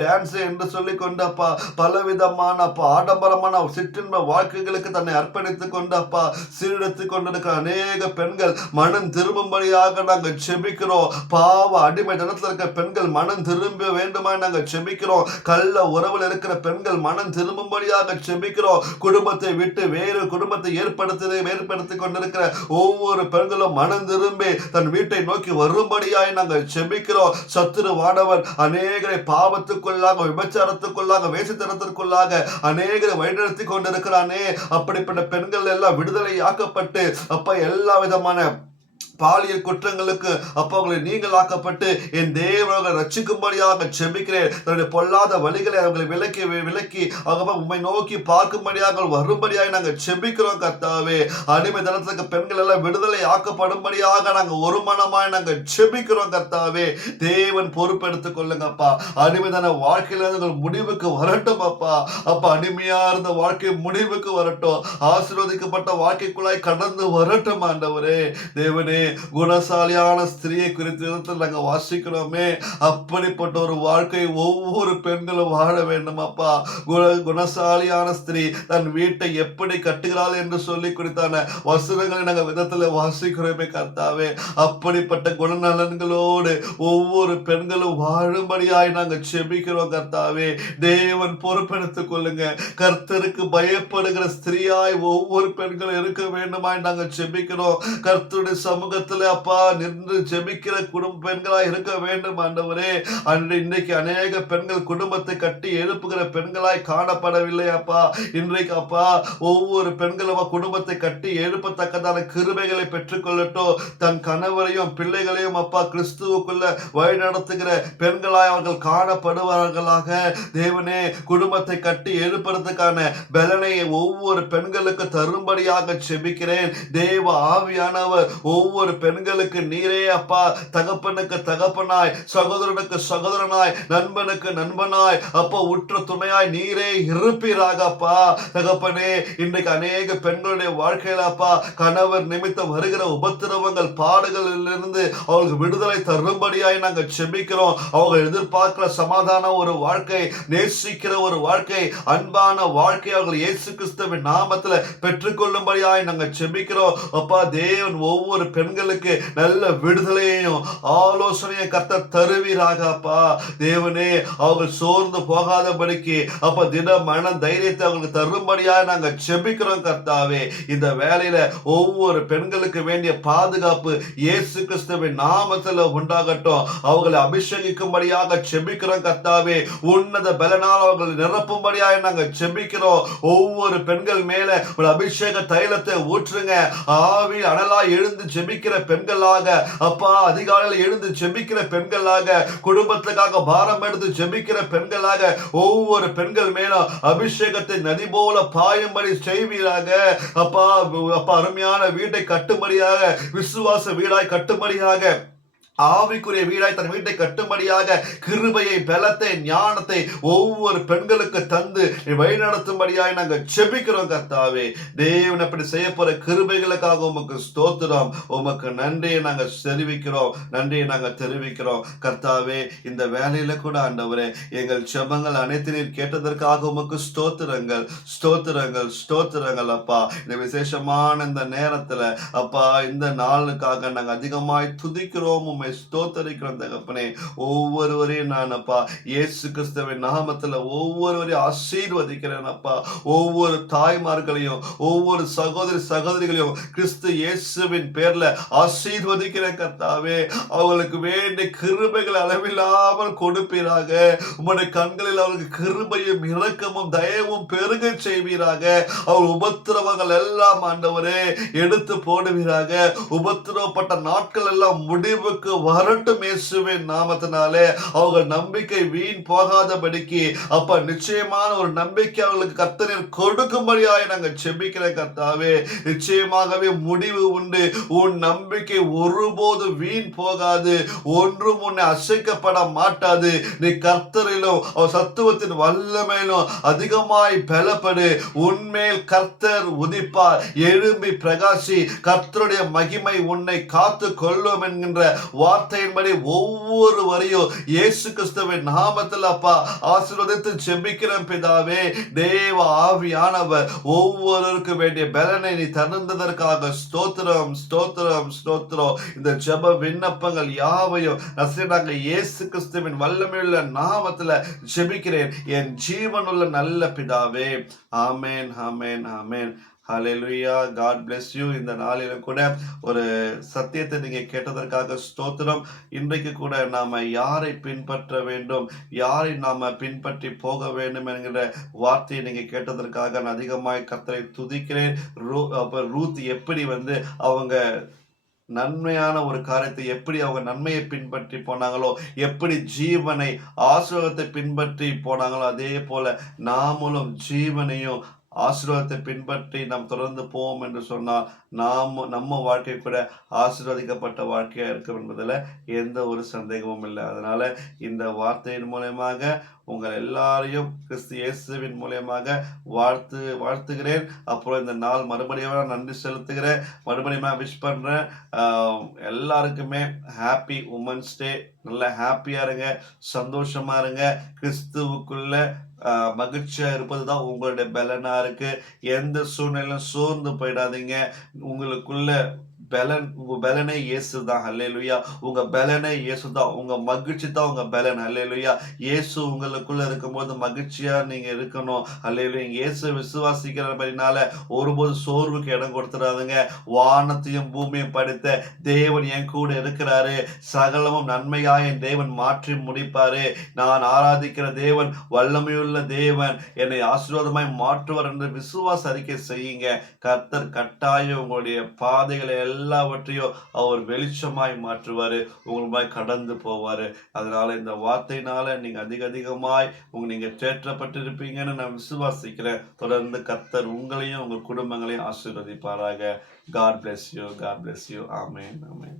டான்ஸ் என்று சொல்லிக் கொண்டு அப்பா பலவிதமான அப்பா ஆடம்பரமான சிற்றின்ப வாழ்க்கைகளுக்கு தன்னை அர்ப்பணித்துக் கொண்டு அப்பா சீரழித்துக் கொண்டிருக்கிற அநேக பெண்கள் மனம் திரும்பும்படியாக நாங்கள் செபிக்கிறோம். பாவ அடிமை தனத்தில் இருக்கிற பெண்கள் மனம் திரும்ப வேண்டுமா நாங்கள் செபிக்கிறோம். கள்ள உறவில் இருக்கிற பெண்கள் மனம் திரும்பும்படியாக செபிக்கிறோம். குடும்பத்தை விட்டு வேறு குடும்பத்தை ஏற்படுத்திக் கொண்டிருக்கிற ஒவ்வொரு பெண்களும் மனம் திரும்பி தன் வீட்டை நோக்கி வரும்படியாய் நாங்கள் செபிக்கிறோம். சத்துருவானவன் அநேகரை பாவத்துக்குள்ளாக, விபச்சாரத்துக்குள்ளாக, வேசித்தனத்திற்குள்ளாக அநேகரை வழிநடத்தி கொண்டிருக்கிறானே. அப்படிப்பட்ட பெண்கள் எல்லாம் விடுதலை ஆக்கப்பட்டு அப்ப எல்லா விதமான பாலியல் குற்றங்களுக்கு அப்ப அவங்களை நீங்களாக்கப்பட்டு என் தேவனை ரட்சிக்கும்படியாக செபிக்கிறேன். தன்னுடைய பொல்லாத வழிகளை அவங்களை விலக்கி அவங்க உண்மை நோக்கி பார்க்கும்படியாக வரும்படியாக நாங்கள் செபிக்கிறோம் கர்த்தாவே. அடிமை தனத்துக்கு பெண்கள் எல்லாம் விடுதலை ஆக்கப்படும்படியாக நாங்கள் ஒரு மனமாய் நாங்கள் செபிக்கிறோம் கர்த்தாவே. தேவன் பொறுப்பெடுத்துக் கொள்ளுங்கப்பா. அடிமைதன வாழ்க்கையில முடிவுக்கு வரட்டும் அப்பா. அப்பா, அடிமையா இருந்த வாழ்க்கை முடிவுக்கு வரட்டும். ஆசீர்வதிக்கப்பட்ட வாழ்க்கைக்குள்ளாய் கடந்து வரட்டும் ஆண்டவரே. தேவனே, குணசாலியான ஸ்திரியை குறித்து நாங்க வாசிக்கிறோமே, அப்படிப்பட்ட ஒரு வாழ்க்கை ஒவ்வொரு பெண்களும் வாழ வேண்டும் அப்பா. குணசாலியான ஸ்திரீ தன் வீட்டை எப்படி கட்டுகிறாள் என்று சொல்லி குறித்தான வசனங்களை நாங்க விதத்துல வாசிக்கிறோமே கர்த்தாவே. அப்படிப்பட்ட குணநலன்களோடு ஒவ்வொரு பெண்களும் வாழும்படியாய் நாங்க செபிக்கிறோம் கர்த்தாவே. தேவன் பொறுப்பெடுத்துக் கொள்ளுங்க. கர்த்தருக்கு பயப்படுகிற ஸ்திரீயாய் ஒவ்வொரு பெண்களும் இருக்க வேண்டுமாய் நாங்க செபிக்கிறோம். கர்த்தருடைய சமூக அப்பா நின்று ஜெபிக்கிற குடும்ப பெண்களாய் இருக்க வேண்டும் ஆண்டவரே. இன்றைக்கு அநேக பெண்கள் குடும்பத்தை கட்டி எழுப்புகிற பெண்களாய் காணப்படவில்லை அப்பா. இன்றைக்கு அப்பா ஒவ்வொரு பெண்களும் குடும்பத்தை கட்டி எழுப்பத்தக்கதான கிருபைகளை பெற்றுக்கொள்ளட்டும். தன் கணவரையும் பிள்ளைகளையும் அப்பா கிறிஸ்துவுக்குள்ள வழி நடத்துகிற பெண்களாய் அவர்கள் காணப்படுவார்களாக. தேவனே, குடும்பத்தை கட்டி எழுப்புறதுக்கான பலனை ஒவ்வொரு பெண்களுக்கு தரும்படியாக செபிக்கிறேன். தேவ ஆவியானவர் ஒவ்வொரு பெண்களுக்கு நீரே அப்பா தகப்பனுக்கு தகப்பனாய், சகோதரனுக்கு சகோதரனாய், நண்பனுக்கு நண்பனாய் அப்பா உற்ற துணையாய் நீரே இருப்பீராக அப்பா. தகப்பனே, இன்றைக்கு அநேக பெண்களுடைய வாழ்க்கையில அப்பா கணவர் நிமித்தம் வருகிற உபத்திரவங்கள் பாடுகளிலிருந்து அவங்களுக்கு விடுதலை தரும்படியாய் நாங்கள் செபிக்கிறோம். அவங்க எதிர்பார்க்கிற சமாதான ஒரு வாழ்க்கை, நேசிக்கிற ஒரு வாழ்க்கை, அன்பான வாழ்க்கை அவர்கள் இயேசு கிறிஸ்துவின் நாமத்தில் பெற்றுக்கொள்ளும்படியாய் நாங்கள் செபிக்கிறோம் அப்பா. தேவன் ஒவ்வொரு பெண்களுக்கு நல்ல விடுதலையையும் ஆலோசனையை கர்த்தர் தருவீராக அப்பா. தேவனே, அவர்கள் சோர்ந்து போகாதபடிக்கு அப்ப தின மன தைரியத்தை அவங்களுக்கு தரும்படியாக நாங்கள் செபிக்கிறோம் கர்த்தாவே. இந்த வேலையில ஒவ்வொரு பெண்களுக்கு வேண்டிய பாதுகாப்பு இயேசு கிறிஸ்துவின் நாமத்தில் உண்டாகட்டும். அவர்களை அபிஷேகிக்கும்படியாக செபிக்கிறோம் கர்த்தாவே. உன்னத பலனால் அவர்களை நிரப்பும்படியாக நாங்கள் செபிக்கிறோம். ஒவ்வொரு பெண்கள் மேல ஒரு அபிஷேக தைலத்தை ஊற்றுங்க. ஆவி அனலாய் எழுந்து ஜெபிக்கிற பெண்களாக அப்பா, அதிகாலையில் எழுந்து ஜெபிக்கிற பெண்களாக, குடும்பத்துக்காக பாரம் எடுத்து ஜெபிக்கிற பெண்களாக ஒவ்வொரு பெண்கள் மேலும் அபிஷேகத்தை நதி போல பாயும்படி செய்வீராக அப்பா. அப்பா, அருமையான வீட்டை கட்டும்படியாக, விசுவாச வீடாய் கட்டும்படியாக, ஆவிக்குரிய வீடாய் தன் வீட்டை கட்டும்படியாக கிருபையை, பலத்தை, ஞானத்தை ஒவ்வொரு பெண்களுக்கு தந்து வழிநடத்தும்படியாய் நாங்கள் செபிக்கிறோம் கர்த்தாவே. தேவன் அப்படி செய்ய போற கிருபைகளுக்காக உமக்கு ஸ்தோத்திரம், உமக்கு நன்றியை நாங்கள் தெரிவிக்கிறோம் கர்த்தாவே. இந்த வேலையில கூட ஆண்டவரே, எங்கள் செபங்கள் அனைத்து நீர் கேட்டதற்காக உமக்கு ஸ்தோத்திரங்கள் அப்பா. இந்த விசேஷமான இந்த நேரத்துல அப்பா, இந்த நாளுக்காக நாங்கள் அதிகமாய் துதிக்கிறோம், உம்மை ஸ்தோத்தரிக்கிறோம் தகப்பனே. ஒவ்வொருவரையும் நான் அப்பா இயேசு கிறிஸ்துவின் நாமத்துல ஒவ்வொருவரையும் ஆசீர்வதிக்கிறேன் அப்பா. ஒவ்வொரு தாய்மார்களையும் ஒவ்வொரு சகோதரிகளையும் கிறிஸ்து இயேசுவின் பேர்ல ஆசீர்வதிக்கிறேன் கர்த்தாவே. அவங்களுக்கு வேண்டிய கிருபைகள் அளவில்லாமல் கொடுப்பீராக. உம்முடைய கண்களில் அவர்களுக்கு கிருபையும் இரக்கமும் தயவும் பெருக செய்வீராக. அவர் உபத்திரவங்கள் எல்லாம் ஆண்டவரே எடுத்து போடுவீராக. உபத்திரவப்பட்ட நாட்கள் எல்லாம் முடிவுக்கு வரட்டும் இயேசுவின் நாமத்தினாலே. அவர்கள் நம்பிக்கை வீண் போகாதபடிக்கு அப்ப நிச்சயமான ஒரு நம்பிக்கை அவர்களுக்கு கர்த்தரில் கொடுக்கும்படியாய் நாங்கள் செபிக்கிற கர்த்தாவே. நிச்சயமாகவே முடிவு உண்டு. உன் நம்பிக்கை ஒருபோது வீண் போகாது. ஒன்றும் உன்னை அசைக்கப்பட மாட்டாது. நீ கர்த்தரிலும் அவர் சத்துவத்தின் வல்லமையிலும் அதிகமாய் பலப்படு. உன்மேல் கர்த்தர் உதிப்பார். எழும்பி பிரகாசி. கர்த்தருடைய மகிமை உன்னை காத்து கொள்ளும் என்கின்ற வார்த்தையின்படி ஒவ்வொரு வரையும் இயேசு கிறிஸ்துவின் நாமத்தில் அப்பா ஆசீர்வதித்து ஜெபிக்கிறேன் பிதாவே. தேவ ஆவியானவர் ஒவ்வொருவருக்கு வேண்டிய பலனை நீ தருந்ததற்காக ஸ்தோத்திரம் ஸ்தோத்திரம் ஸ்தோத்திரம். இந்த ஜெப விண்ணப்பங்கள் யாவையும் நசரேயனாகிய இயேசு கிறிஸ்துவின் வல்லமையுள்ள நாமத்துல ஜெபிக்கிறேன் என் ஜீவனுள்ள நல்ல பிதாவே. ஆமென் ஆமென் ஆமென். ஹalleluya. God bless you. இந்த நாளிலும் கூட ஒரு சத்தியத்தை நீங்க கேட்டதற்காக ஸ்தோத்திரம். இன்றைக்கு கூட நாம யாரை பின்பற்ற வேண்டும், யாரை நாம பின்பற்றி போக வேண்டும் என்கிற வார்த்தையை நீங்க கேட்டதற்காக நான் அதிகமாய் கர்த்தரை துதிக்கிறேன். ரூத் எப்படி அவங்க நன்மையான ஒரு காரியத்தை எப்படி அவங்க நன்மையை பின்பற்றி போனாங்களோ, எப்படி ஜீவனை ஆசீர்வாதத்தை பின்பற்றி போனாங்களோ, அதே போல நாமளும் ஜீவனையும் ஆசீர்வாதத்தை பின்பற்றி நாம் தொடர்ந்து போவோம் என்று சொன்னால் நம்ம வாழ்க்கை கூட ஆசீர்வதிக்கப்பட்ட வாழ்க்கையா இருக்கும் என்பதில் எந்த ஒரு சந்தேகமும் இல்லை. அதனால இந்த வார்த்தையின் மூலமாக உங்கள் எல்லாரையும் கிறிஸ்து இயேசுவின் மூலமாக வாழ்த்துகிறேன். அப்புறம் இந்த நாள் மறுபடியும் நன்றி செலுத்துகிறேன். மறுபடியும் விஷ் பண்றேன். எல்லாருக்குமே ஹாப்பி உமன்ஸ் டே. நல்லா ஹாப்பியா இருங்க, சந்தோஷமா இருங்க. கிறிஸ்துவுக்குள்ள மகிழ்ச்சியா இருப்பதுதான் உங்களுடைய பலனா இருக்கு. எந்த சூழ்நிலையும் சோர்ந்து போயிடாதீங்க. உங்களுக்குள்ள உங்க பலனே இயேசு தான். ஹல்லேலூயா. உங்க பலனே இயேசு தான். உங்க மகிழ்ச்சி தான் உங்க பலன். ஹல்லேலூயா. இயேசு உங்களுக்குள்ள இருக்கும்போது மகிழ்ச்சியா நீங்க இருக்கணும். ஹல்லேலூயா. இயேசு விசுவாசிக்கிறபடினால ஒருபோது சோர்வுக்கு இடம் கொடுத்துடாதுங்க. வானத்தையும் பூமியும் படைத்த தேவன் என் கூட இருக்கிறாரு. சகலமும் நன்மையாய் என் தேவன் மாற்றி முடிப்பாரு. நான் ஆராதிக்கிற தேவன் வல்லமையுள்ள தேவன். என்னை ஆசீர்வாதமாய் மாற்றுவார் என்று விசுவாச அறிக்கை செய்யுங்க. கர்த்தர் கட்டாயம் உங்களுடைய பாதைகளை எல்லாவற்றையும் அவர் வெளிச்சமாய் மாற்றுவாரு. உங்களுமாய் கடந்து போவாரு. அதனால இந்த வார்த்தையினால நீங்க அதிகமாய் நீங்க தேற்றப்பட்டிருப்பீங்கன்னு நான் விசுவாசிக்கிறேன். தொடர்ந்து கர்த்தர் உங்களையும் உங்க குடும்பங்களையும் ஆசீர்வதிப்பாராக. God bless you. God bless you. Amen. Amen.